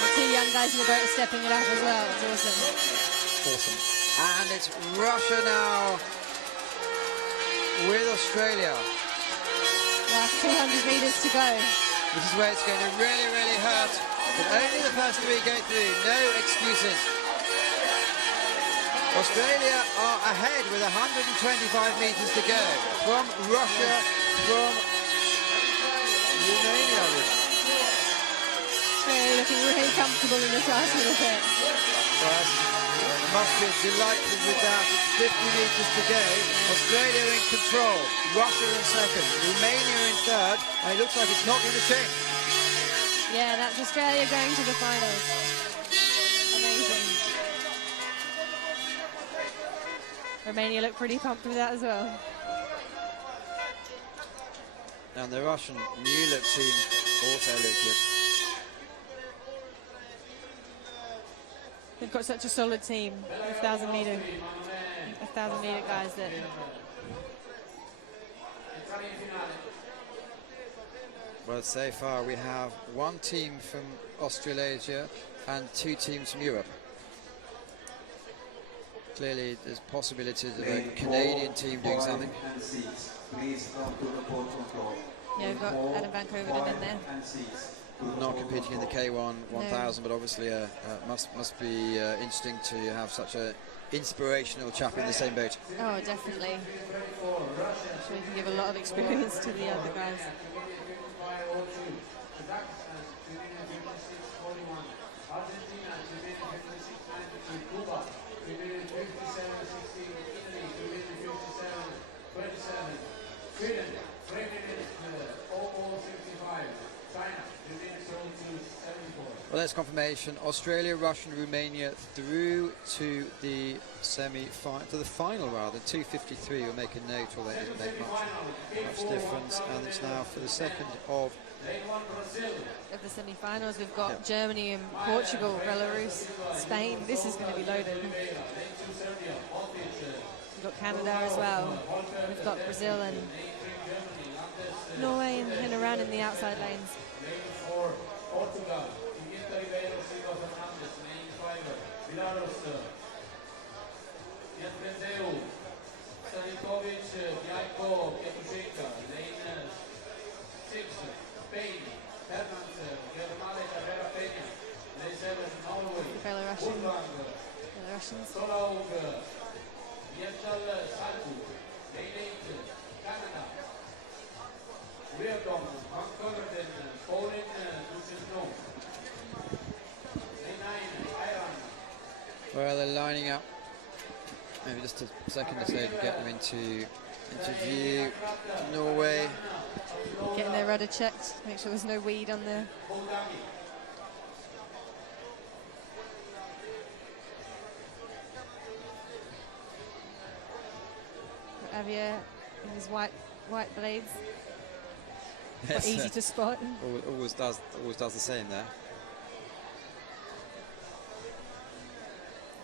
The 2 young guys in the boat are stepping it up as well. It's awesome. Awesome. And it's Russia now with Australia. Last 200 metres to go. This is where it's going to really, really hurt. But only the first 3 go through. No excuses. Australia are ahead with 125 metres to go from Russia, from Romania. Australia looking really comfortable in this last little bit. Well, must be delighted with that. It's 50 metres to go. Australia in control. Russia in second. Romania in third. And it looks like it's not going to change. Yeah, that's Australia going to the finals. Amazing. Romania look pretty pumped with that as well. And the Russian new look team also look good. They've got such a solid team. 1,000 metre guys that. Well, so far we have 1 team from Australasia and 2 teams from Europe. Clearly there's possibilities of a Canadian team doing something. Yeah, we've got Adam Van Kovenen in there. Not competing in the K1 1000, but obviously must be interesting to have such a inspirational chap in the same boat. Oh, definitely. I'm sure he can give a lot of experience to the other guys. Well, that's confirmation. Australia, Russia, and Romania through to the final rather. 2:53 will make a note, although it doesn't make much difference. And it's now for the second of Of the semi-finals, we've got Germany and Portugal, Belarus, Spain. This is going to be loaded. We've got Canada as well. We've got Brazil and Norway and around in the outside lanes. Belarus, Yevgeny Stanikovic, Bianco, Pietrushenko, lane 6, Spain, Fernand, Germale, Carrera Peña, lane 7, Norway, Belarusians. Solaug, Yetal Salku, lane 8, Canada, Reardon, Van Coverden, Poland, Duchenno, lane 9, Iran. Well, they're lining up. Maybe just a second or so to get them into view. Norway. Getting their rudder checked, make sure there's no weed on there. Javier in his white blades. Quite easy to spot. Always does the same there.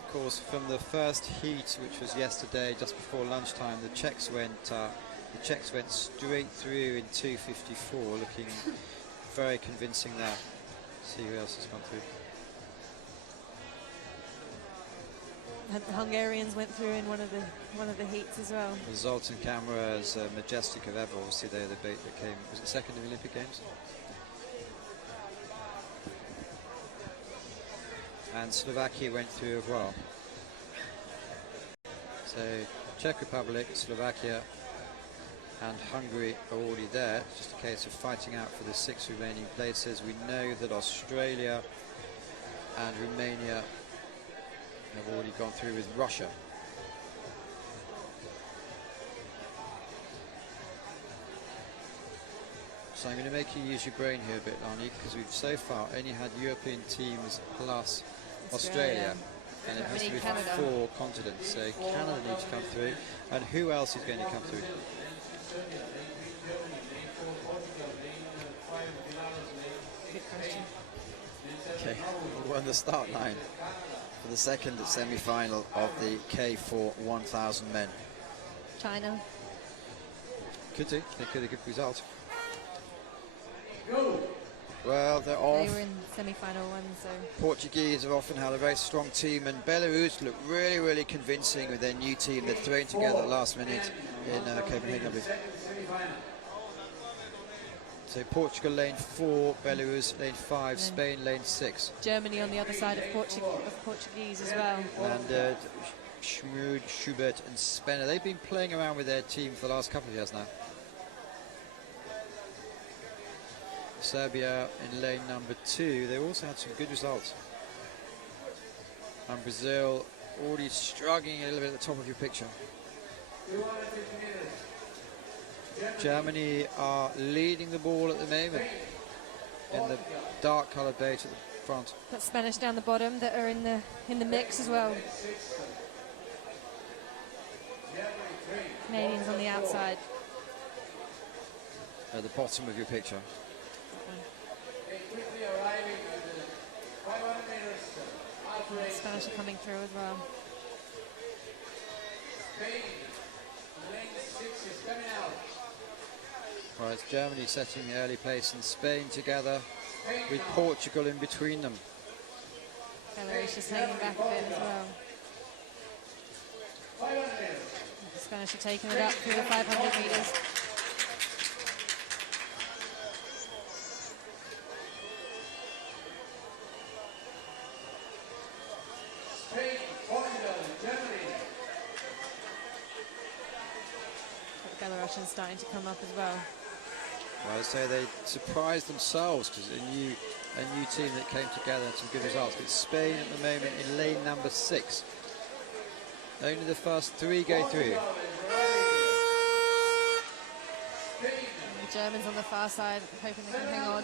Of course, from the first heat, which was yesterday, just before lunchtime, the Czechs went straight through in 2:54, looking very convincing there. See who else has gone through. And the Hungarians went through in one of the heats as well. The Zoltan camera is majestic of ever. Obviously, they're the bait that came. Was it second in the Olympic Games? And Slovakia went through as well. So Czech Republic, Slovakia and Hungary are already there. It's just a case of fighting out for the 6 remaining places. We know that Australia and Romania have already gone through with Russia. So I'm going to make you use your brain here a bit, Arnie, because we've so far only had European teams plus Australia, and it has to be from 4 continents. So Canada needs to come through, and who else is going to come through? Okay, we're on the start line for the second semi-final of the K4 1000 men. China. Could do. They could have a good result. Well, they're off. They were in semi-final one, so. Portuguese have often had a very strong team, and Belarus look really, really convincing with their new team they're throwing together last minute in Copenhagen. So Portugal lane 4, Belarus lane 5, Spain lane 6. Germany on the other side of Portuguese as well. And Schmud, Schubert and Spener, they've been playing around with their team for the last couple of years now. Serbia in lane number 2, they also had some good results. And Brazil already struggling a little bit at the top of your picture. Germany are leading the ball at the moment in the dark coloured beige at the front. Got Spanish down the bottom that are in the mix as well. Canadians on the outside. At the bottom of your picture. Spanish are coming through as well. Well, it's Germany setting the early place and Spain together with Portugal in between them. Belarus just hanging back a bit as well. The Spanish are taking it up through the 500 metres. Belarusians starting to come up as well. Well, I'd say they surprised themselves because a new team that came together and some good results. But Spain at the moment in lane number 6. Only the first 3 go through. And the Germans on the far side hoping they can hang on.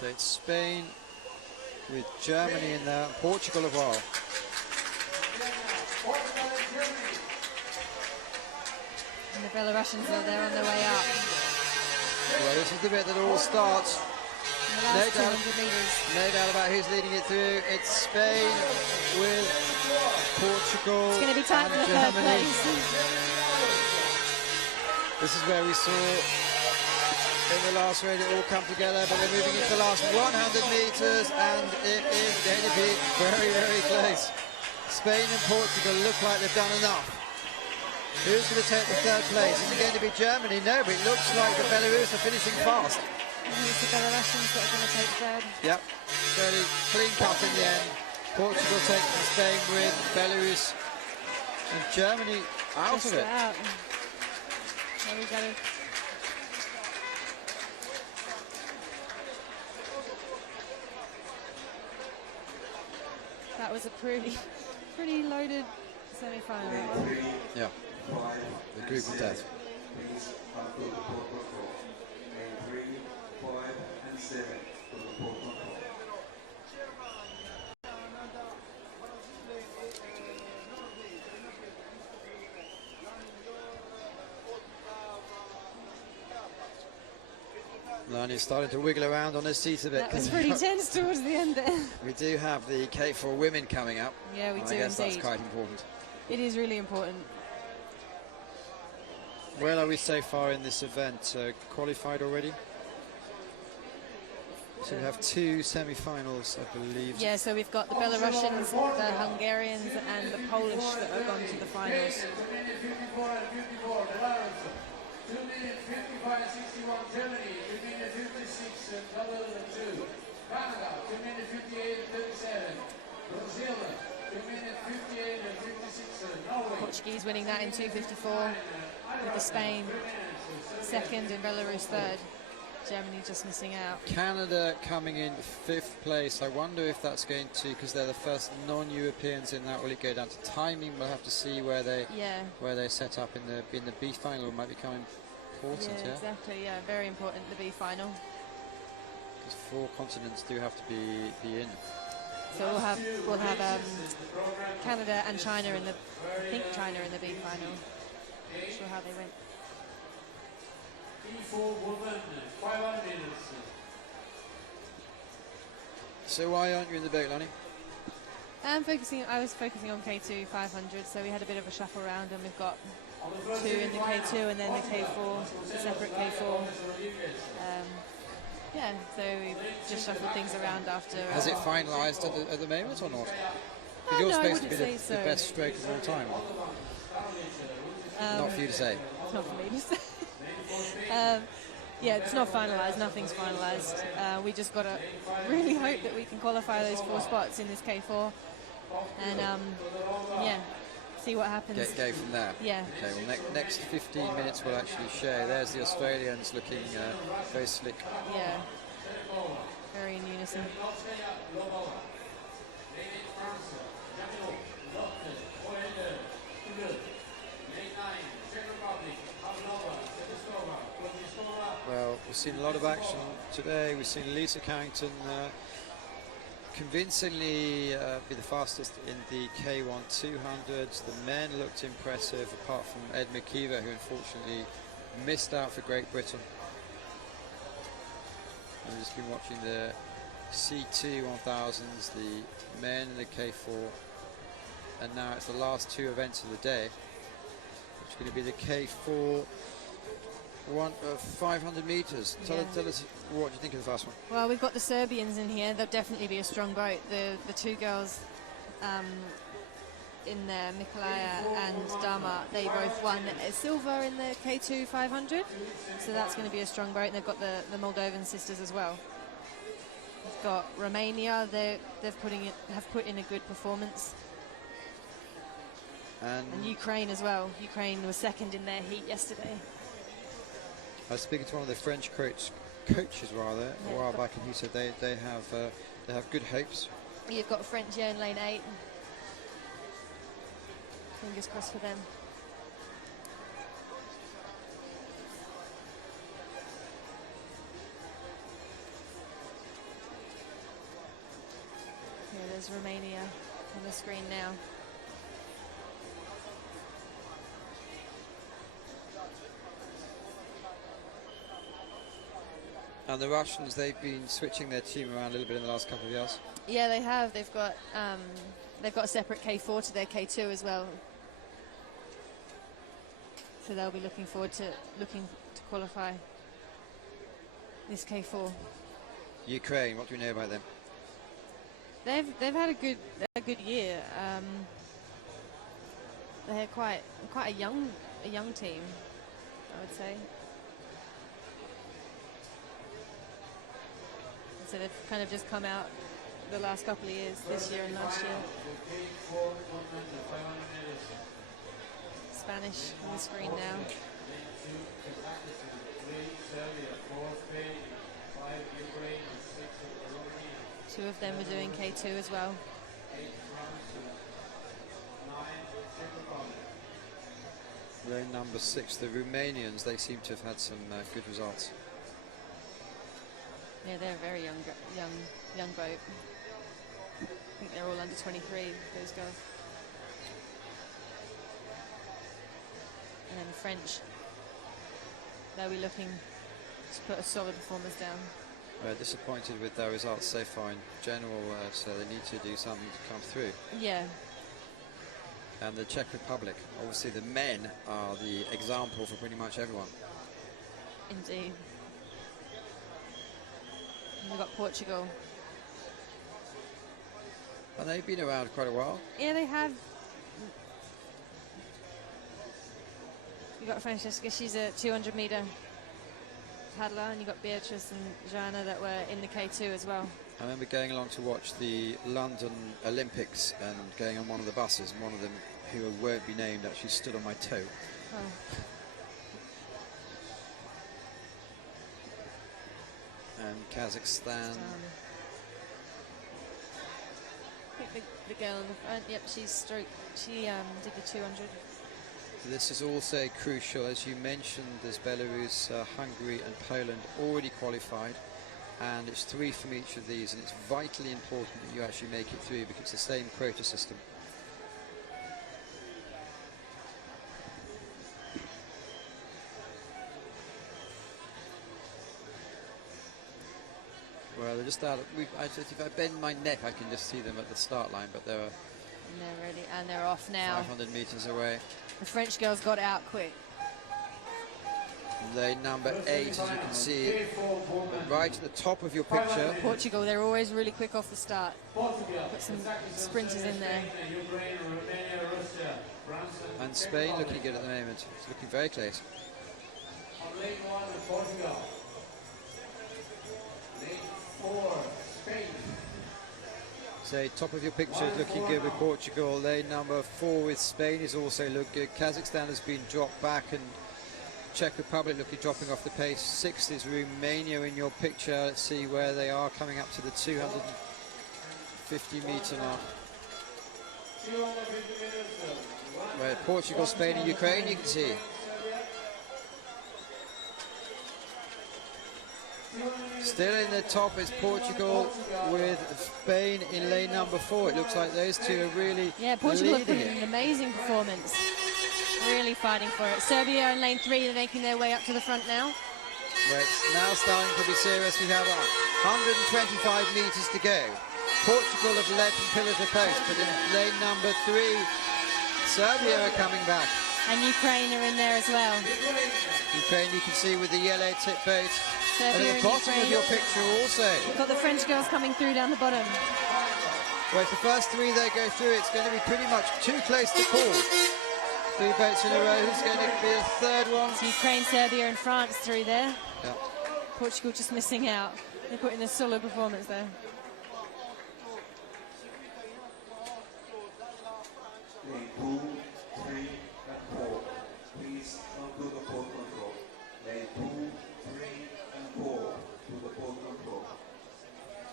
So it's Spain with Germany in there, Portugal as well. And the Belarusians are there on their way up. Well, this is the bit that all starts. In the last 200 metres. No doubt about who's leading it through. It's Spain with Portugal. It's going to be time for the third place. This is where we saw in the last race, it all come together, but we're moving into the last 100 metres, and it is going to be very, very close. Spain and Portugal look like they've done enough. Who's going to take the third place? Is it going to be Germany? No, but it looks like the Belarus are finishing fast. And it's the Belarusians that are going to take third. Yep, fairly clean cut in the end. Portugal taking Spain with Belarus and Germany out Just of it. out. There we go. That was a pretty loaded semi-final. Lane 3, Yeah, 5, the and group of 7. death. Please come to the port control. Lane 3, 5, and 7 to the port control. Lani's starting to wiggle around on his seat a bit. That was 'cause pretty tense towards the end there. we do have the K4 women coming up. Yeah, we and do I guess indeed. that's quite important. It is really important. Where are we so far in this event? Qualified already? So we have 2 semi-finals, I believe. Yeah, so we've got the Belarusians, the Hungarians, and the Polish that have gone to the finals. 2:54 and 54, Belarus. 2 minutes 55 and 61, Germany. 2 minutes 56 and double 2. Canada. 2 minutes 58 and 37. Brazil. 2 minutes 58 and 56. Norway. Portuguese winning that in 2:54, with the Spain second and Belarus third. Germany just missing out. Canada coming in 5th place. I wonder if that's going to, because they're the first non-Europeans in that, will it go down to timing? We'll have to see where they set up in the B final. Might become important. Yeah, exactly. Yeah, very important, the B final. Because 4 continents do have to be in. So we'll have Canada and China in the, I think China in the B final. Not sure how they went. E4 woman, 500 minutes. So why aren't you in the boat, Lonnie? I was focusing on K2 500, so we had a bit of a shuffle round, and we've got 2 in the K2 and then the K4, the separate K4. Yeah, so we just shuffled things around after. Has it finalised at the moment or not? Oh, You're no, I supposed to be wouldn't say the so. best stroke of all time. Not for you to say. It's not for me to say. Yeah, it's not finalised. Nothing's finalised. We just got to really hope that we can qualify those 4 spots in this K4, and yeah, see what happens. Go from there. Yeah. Okay. Well, next 15 minutes will actually show. There's the Australians looking very slick. Yeah. Very in unison. Well, we've seen a lot of action today. We've seen Lisa Carrington convincingly be the fastest in the K1 200s. The men looked impressive, apart from Ed McKeever, who unfortunately missed out for Great Britain. I've just been watching the C2 1000s, the men and the K4, and now it's the last 2 events of the day, which is going to be the K4 500 metres. Tell us what you think of the first one. Well, we've got the Serbians in here. They'll definitely be a strong boat. The 2 girls in there, Mikolaya and Dama, they both won a silver in the K2 500. So that's going to be a strong boat. And they've got the Moldovan sisters as well. We've got Romania. Have put in a good performance. And Ukraine as well. Ukraine was second in their heat yesterday. I was speaking to one of the French coaches a while back, and he said they have good hopes. You've got French in lane 8. Fingers crossed for them. Yeah, there's Romania on the screen now. And the Russians, they've been switching their team around a little bit in the last couple of years. Yeah, they have. They've got a separate K4 to their K2 as well. So they'll be looking to qualify. this K4. Ukraine, what do we know about them? They've had a good year. They're quite a young team, I would say. So they've kind of just come out the last couple of years, this year and last year. Spanish on the screen now. Two of them were doing K2 as well. Lane number 6, the Romanians, they seem to have had some good results. Yeah, they're a very young boat. I think they're all under 23, those girls. And then the French, they'll be looking to put a solid performance down. Disappointed with their results so far in general, so they need to do something to come through. Yeah. And the Czech Republic, obviously the men are the example for pretty much everyone. Indeed. And we've got Portugal. And they've been around quite a while. Yeah, they have. You've got Francesca, she's a 200-meter paddler, and you've got Beatrice and Joanna that were in the K2 as well. I remember going along to watch the London Olympics and going on one of the buses, and one of them, who won't be named, actually stood on my toe. Oh. And Kazakhstan. I think the girl in the front, yep, she did the 200. This is also crucial, as you mentioned. There's Belarus, Hungary and Poland already qualified, and it's 3 from each of these, and it's vitally important that you actually make it through, because it's the same quota system. Well, they're just out of, if I bend my neck I can just see them at the start line, but they're ready, and they're off now. 500 meters away. The French girls got out quick. Lane number 8, as you can see, right at the top of your picture. Portugal, they're always really quick off the start. Put some sprinters in there. And Spain looking good at the moment. It's looking very close. On lane 1 with Portugal. Lane 4, Spain. So top of your picture is looking good with Portugal. Lane number 4 with Spain is also look good. Kazakhstan has been dropped back, and Czech Republic dropping off the pace. 6th is Romania in your picture. Let's see where they are, coming up to the 250 meter mark. Right, Portugal, Spain and Ukraine, you can see. Still in the top is Portugal, with Spain in lane number 4. It looks like those two are really Portugal have put leading in it. an amazing performance. Really fighting for it. Serbia in lane 3, they're making their way up to the front now. Well, it's now starting to be serious. We have 125 metres to go. Portugal have led from pillar to post, but in lane number 3, Serbia are coming back. And Ukraine are in there as well. Ukraine, you can see with the yellow tip boat. And Serbia at the and bottom Ukraine. of your picture also. We've got the French girls coming through down the bottom. Well, if the first 3 they go through, it's going to be pretty much too close to call. 3 boats in a row. Who's going to be the third one? It's Ukraine, Serbia and France through there. Yeah. Portugal just missing out. They put in a solid performance there. Lane 2, 3, and 4. Please come to the port control. Lane 2, 3, and 4 to the port control.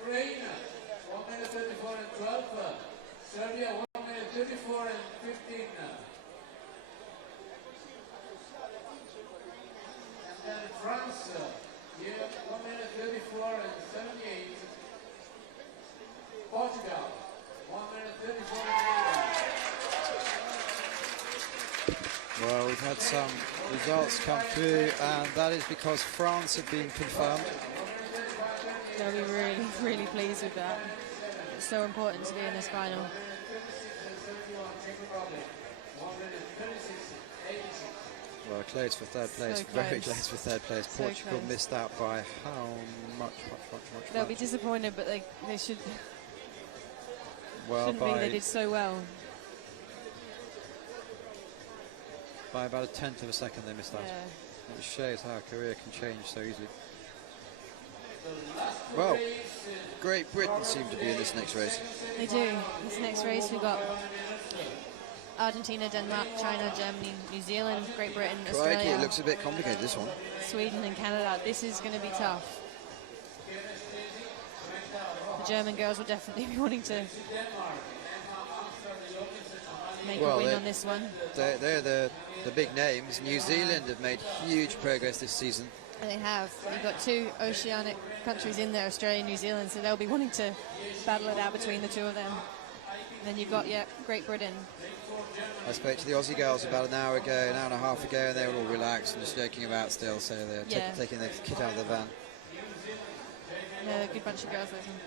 Ukraine, 1 minute 34 and 12. Serbia, 1 minute 34 and 15. And then France, 1 minute 34 and 78. Portugal, 1 minute 34 and 81. Well, we've had some results come through, and that is because France have been confirmed. They'll be really, really pleased with that. It's so important to be in this final. Well, close for third place, So very close. close for third place. So Portugal close. missed out by how much? They'll be disappointed, but they should Well, shouldn't be. They did so well. by about a tenth of a second they missed out. Yeah. It shows how a career can change so easily. Well, Great Britain seem to be in this next race. They do. This next race we've got Argentina, Denmark, China, Germany, New Zealand, Great Britain, Crikey, Australia, it looks a bit complicated, this one. Sweden and Canada. This is going to be tough. The German girls will definitely be wanting to make a win on this one. They're the big names. New Zealand have made huge progress this season. They have. You've got two oceanic countries in there, Australia and New Zealand, so they'll be wanting to battle it out between the two of them. And then you've got, Great Britain. I spoke to the Aussie girls about an hour and a half ago, and they were all relaxed and just joking about still, so they're taking their kit out of the van. They're a good bunch of girls, those ones.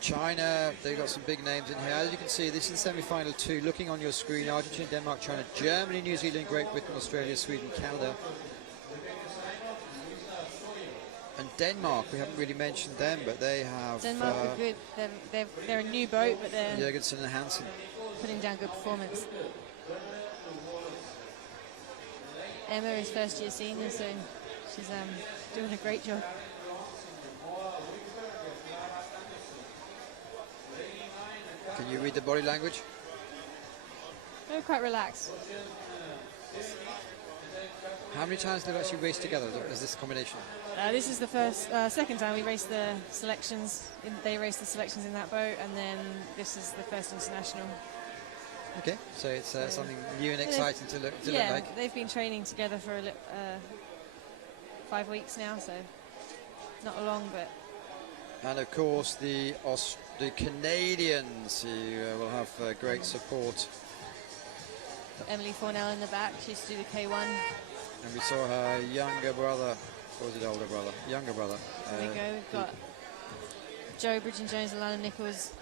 China, they've got some big names in here. As you can see, this is the semi-final 2. Looking on your screen, Argentina, Denmark, China, Germany, New Zealand, Great Britain, Australia, Sweden, Canada. And Denmark, we haven't really mentioned them, but they have... Denmark are good. They're a new boat, but they're Jørgensen and Hansen. putting down good performance. Emma is first year senior, so she's doing a great job. Can you read the body language? They're quite relaxed. How many times have they actually raced together as this combination? This is the second time we raced the selections. They raced the selections in that boat, and then this is the first international. Okay, so it's something new and exciting to look like. They've been training together for 5 weeks now, so not long, but... And of course the Canadians, who will have great support. Emily Fornell in the back, she used to do the K1. And we saw her younger brother, or was it older brother? Younger brother. There we go, we've got Joe Bridgen-Jones and Lana Nichols.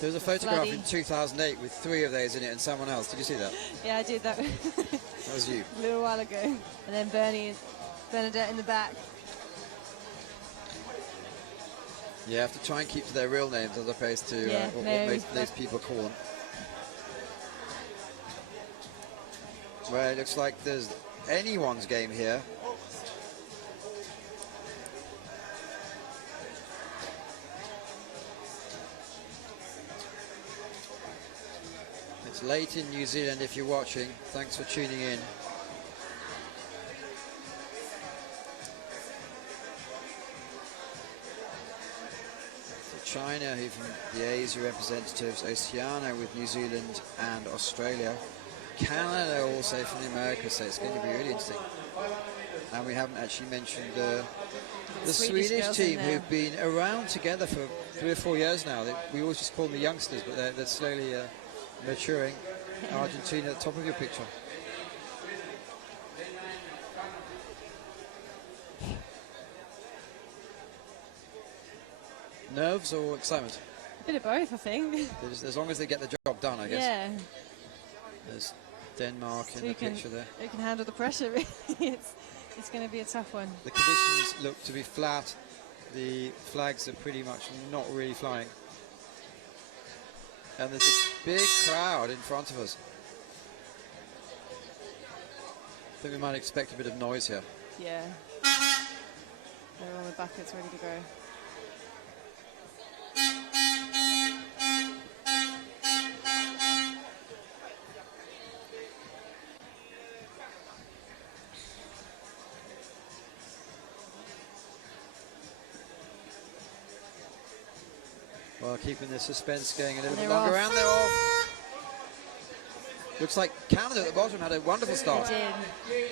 There was a photograph Bloody. in 2008 with 3 of those in it and someone else. Did you see that? Yeah, I did that That was you. a little while ago. And then Bernadette in the back. You have to try and keep to their real names as opposed to what those people call them. Well, it looks like there's anyone's game here. It's late in New Zealand if you're watching. Thanks for tuning in. So China, who from the Asia representatives, Oceania with New Zealand and Australia. Canada also from the Americas, so it's going to be really interesting. And we haven't actually mentioned the Swedish team, who've been around together for 3 or 4 years now. We always just call them the youngsters, but they're slowly maturing. Argentina at the top of your picture. Nerves or excitement? A bit of both, I think. As long as they get the job done, I guess. Yeah. There's Denmark So in the picture there. Who can handle the pressure, really. It's going to be a tough one. The conditions look to be flat. The flags are pretty much not really flying. And there's a big crowd in front of us. I think we might expect a bit of noise here. Yeah. They're on the buckets ready to go. Well, keeping the suspense going a little And bit they're longer. off. And they're off. Looks like Canada at the bottom had a wonderful start. They did.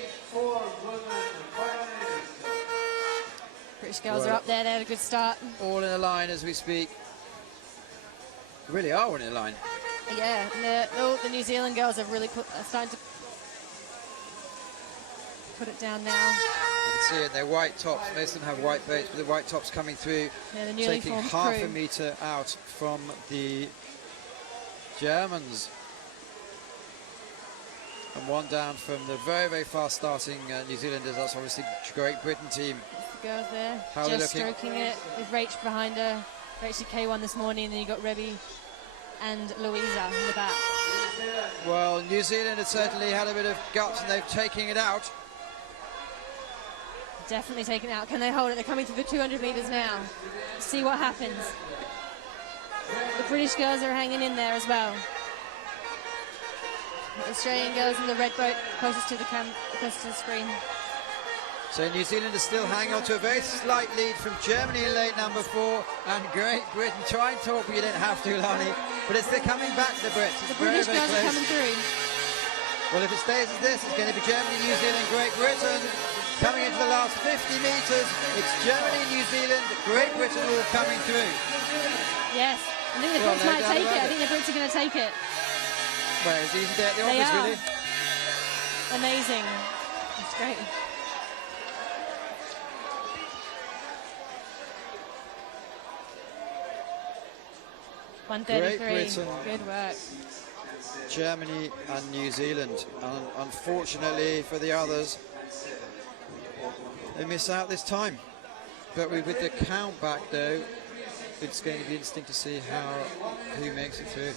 British girls are Well, up there. They had a good start. All in a line as we speak. They really are all in a line. Yeah, and the New Zealand girls are really starting to put it down now. You can see it, they're white tops. Most of them have white boats, but the white tops coming through, Yeah, the newly taking formed half crew. a metre out from the Germans. And one down from the very, very fast starting New Zealanders. That's obviously Great Britain team. The girls there, How are they just looking? stroking it with Rach behind her. Rach did K1 this morning, and then you got Rebby and Louisa in the back. Well, New Zealand has certainly had a bit of guts, and they're taking it out. Definitely taken out. Can they hold it? They're coming through the 200 metres now. See what happens. The British girls are hanging in there as well. The Australian girls in the red boat closest to the screen. So New Zealand is still hanging on to a very slight lead from Germany in lane number 4, and Great Britain. Try and talk, but you didn't have to, Lani. But they're coming back, the Brits. It's The very, British very girls close. are coming through. Well, if it stays as this, it's going to be Germany, New Zealand, Great Britain. Coming into the last 50 metres, it's Germany, New Zealand, Great Britain all coming through. Yes. I think the Well, Brits no might doubt take it. about I think the Brits are going to take it. Well, it's easy day at the They office, are. really. Amazing. It's great. Great 133. Britain. Good work. Germany and New Zealand. And unfortunately for the others, they miss out this time. But with the count back, though, it's going to be interesting to see who makes it through.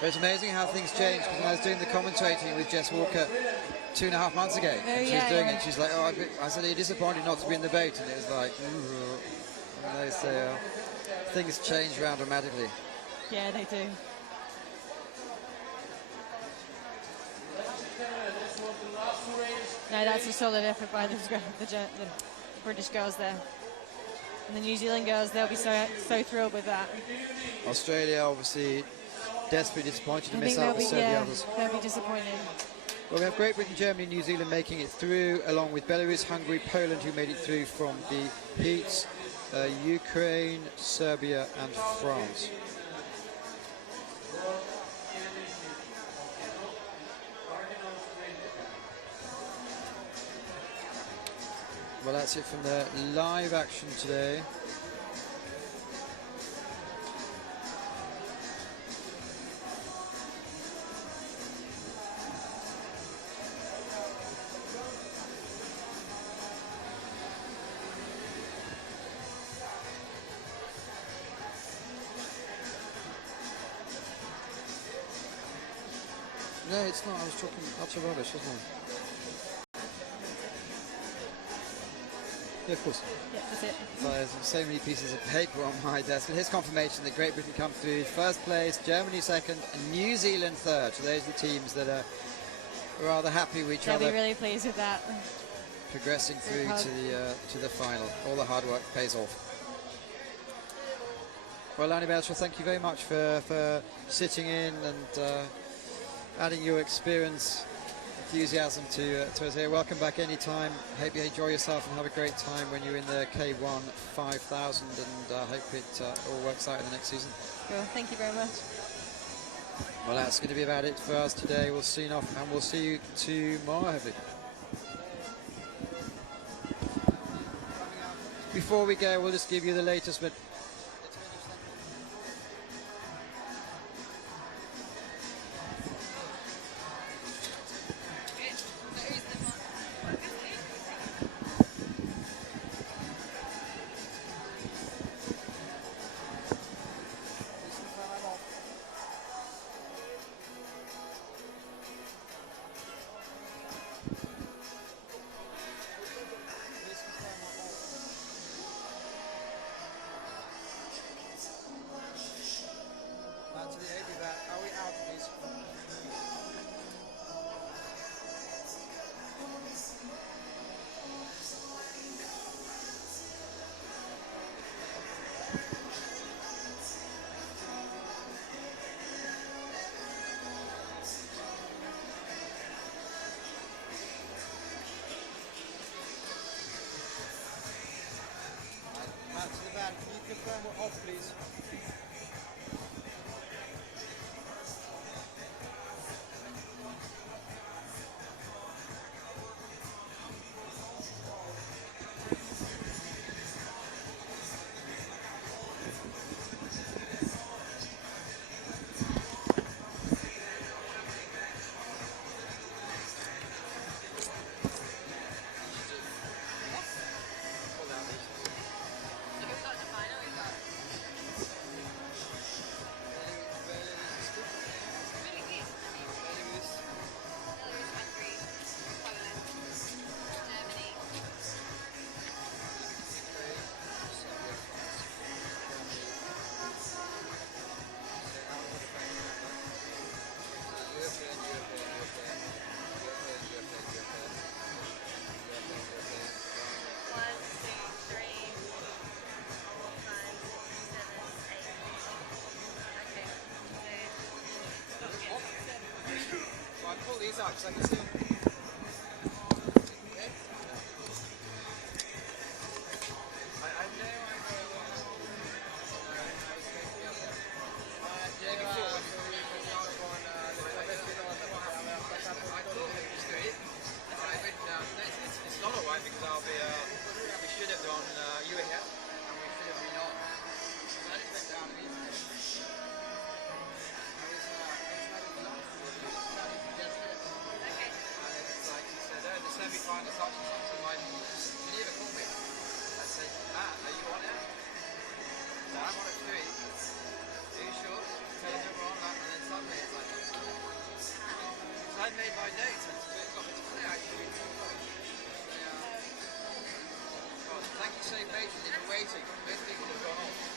But it's amazing how things change, because when I was doing the commentating with Jess Walker 2.5 months ago, and she was doing it, she's like, oh, I said, are you disappointed not to be in the boat? And it was like, ooh. And they say, things change around dramatically. Yeah, they do. No, that's a solid effort by the British girls there. And the New Zealand girls, they'll be so thrilled with that. Australia, obviously, desperately disappointed to I miss think out with so many others. they'll be disappointed. Well, we have Great Britain, Germany, New Zealand making it through, along with Belarus, Hungary, Poland, who made it through from the heats, Ukraine, Serbia, and France. Well, that's it from the live action today. No, it's not. I was talking utter rubbish, wasn't I? Yeah, of course. Yeah, that's it. So there's so many pieces of paper on my desk. But here's confirmation that Great Britain come through first place, Germany second, and New Zealand third. So those are the teams that are rather happy with each They'll other, be really pleased with that. progressing through to the final. All the hard work pays off. Well, Lani Belcher, thank you very much for sitting in and adding your experience, enthusiasm to us here. Welcome back anytime. Hope you enjoy yourself and have a great time when you're in the K1 5000, and hope it all works out in the next season. Cool. Thank you very much. Well, that's going to be about it for us today. We'll see you off, and we'll see you tomorrow, hopefully. Before we go, we'll just give you the latest, but are we out, please? Matt to the van, can you confirm we're off, please? These are, so I can still... It's not alright because I'll be, we should have gone, you were here, and we should have been on. So I just went down and I was, and it's like, he said, oh, the semi-final such and such, and like, she never called me. I said, are you on it? So I'm on at 3. Are you sure? Tell them we're on that, and then suddenly it's like, so I'd made my notes, and it's got me to play actually. Thank you so patiently for waiting. Most people have gone off.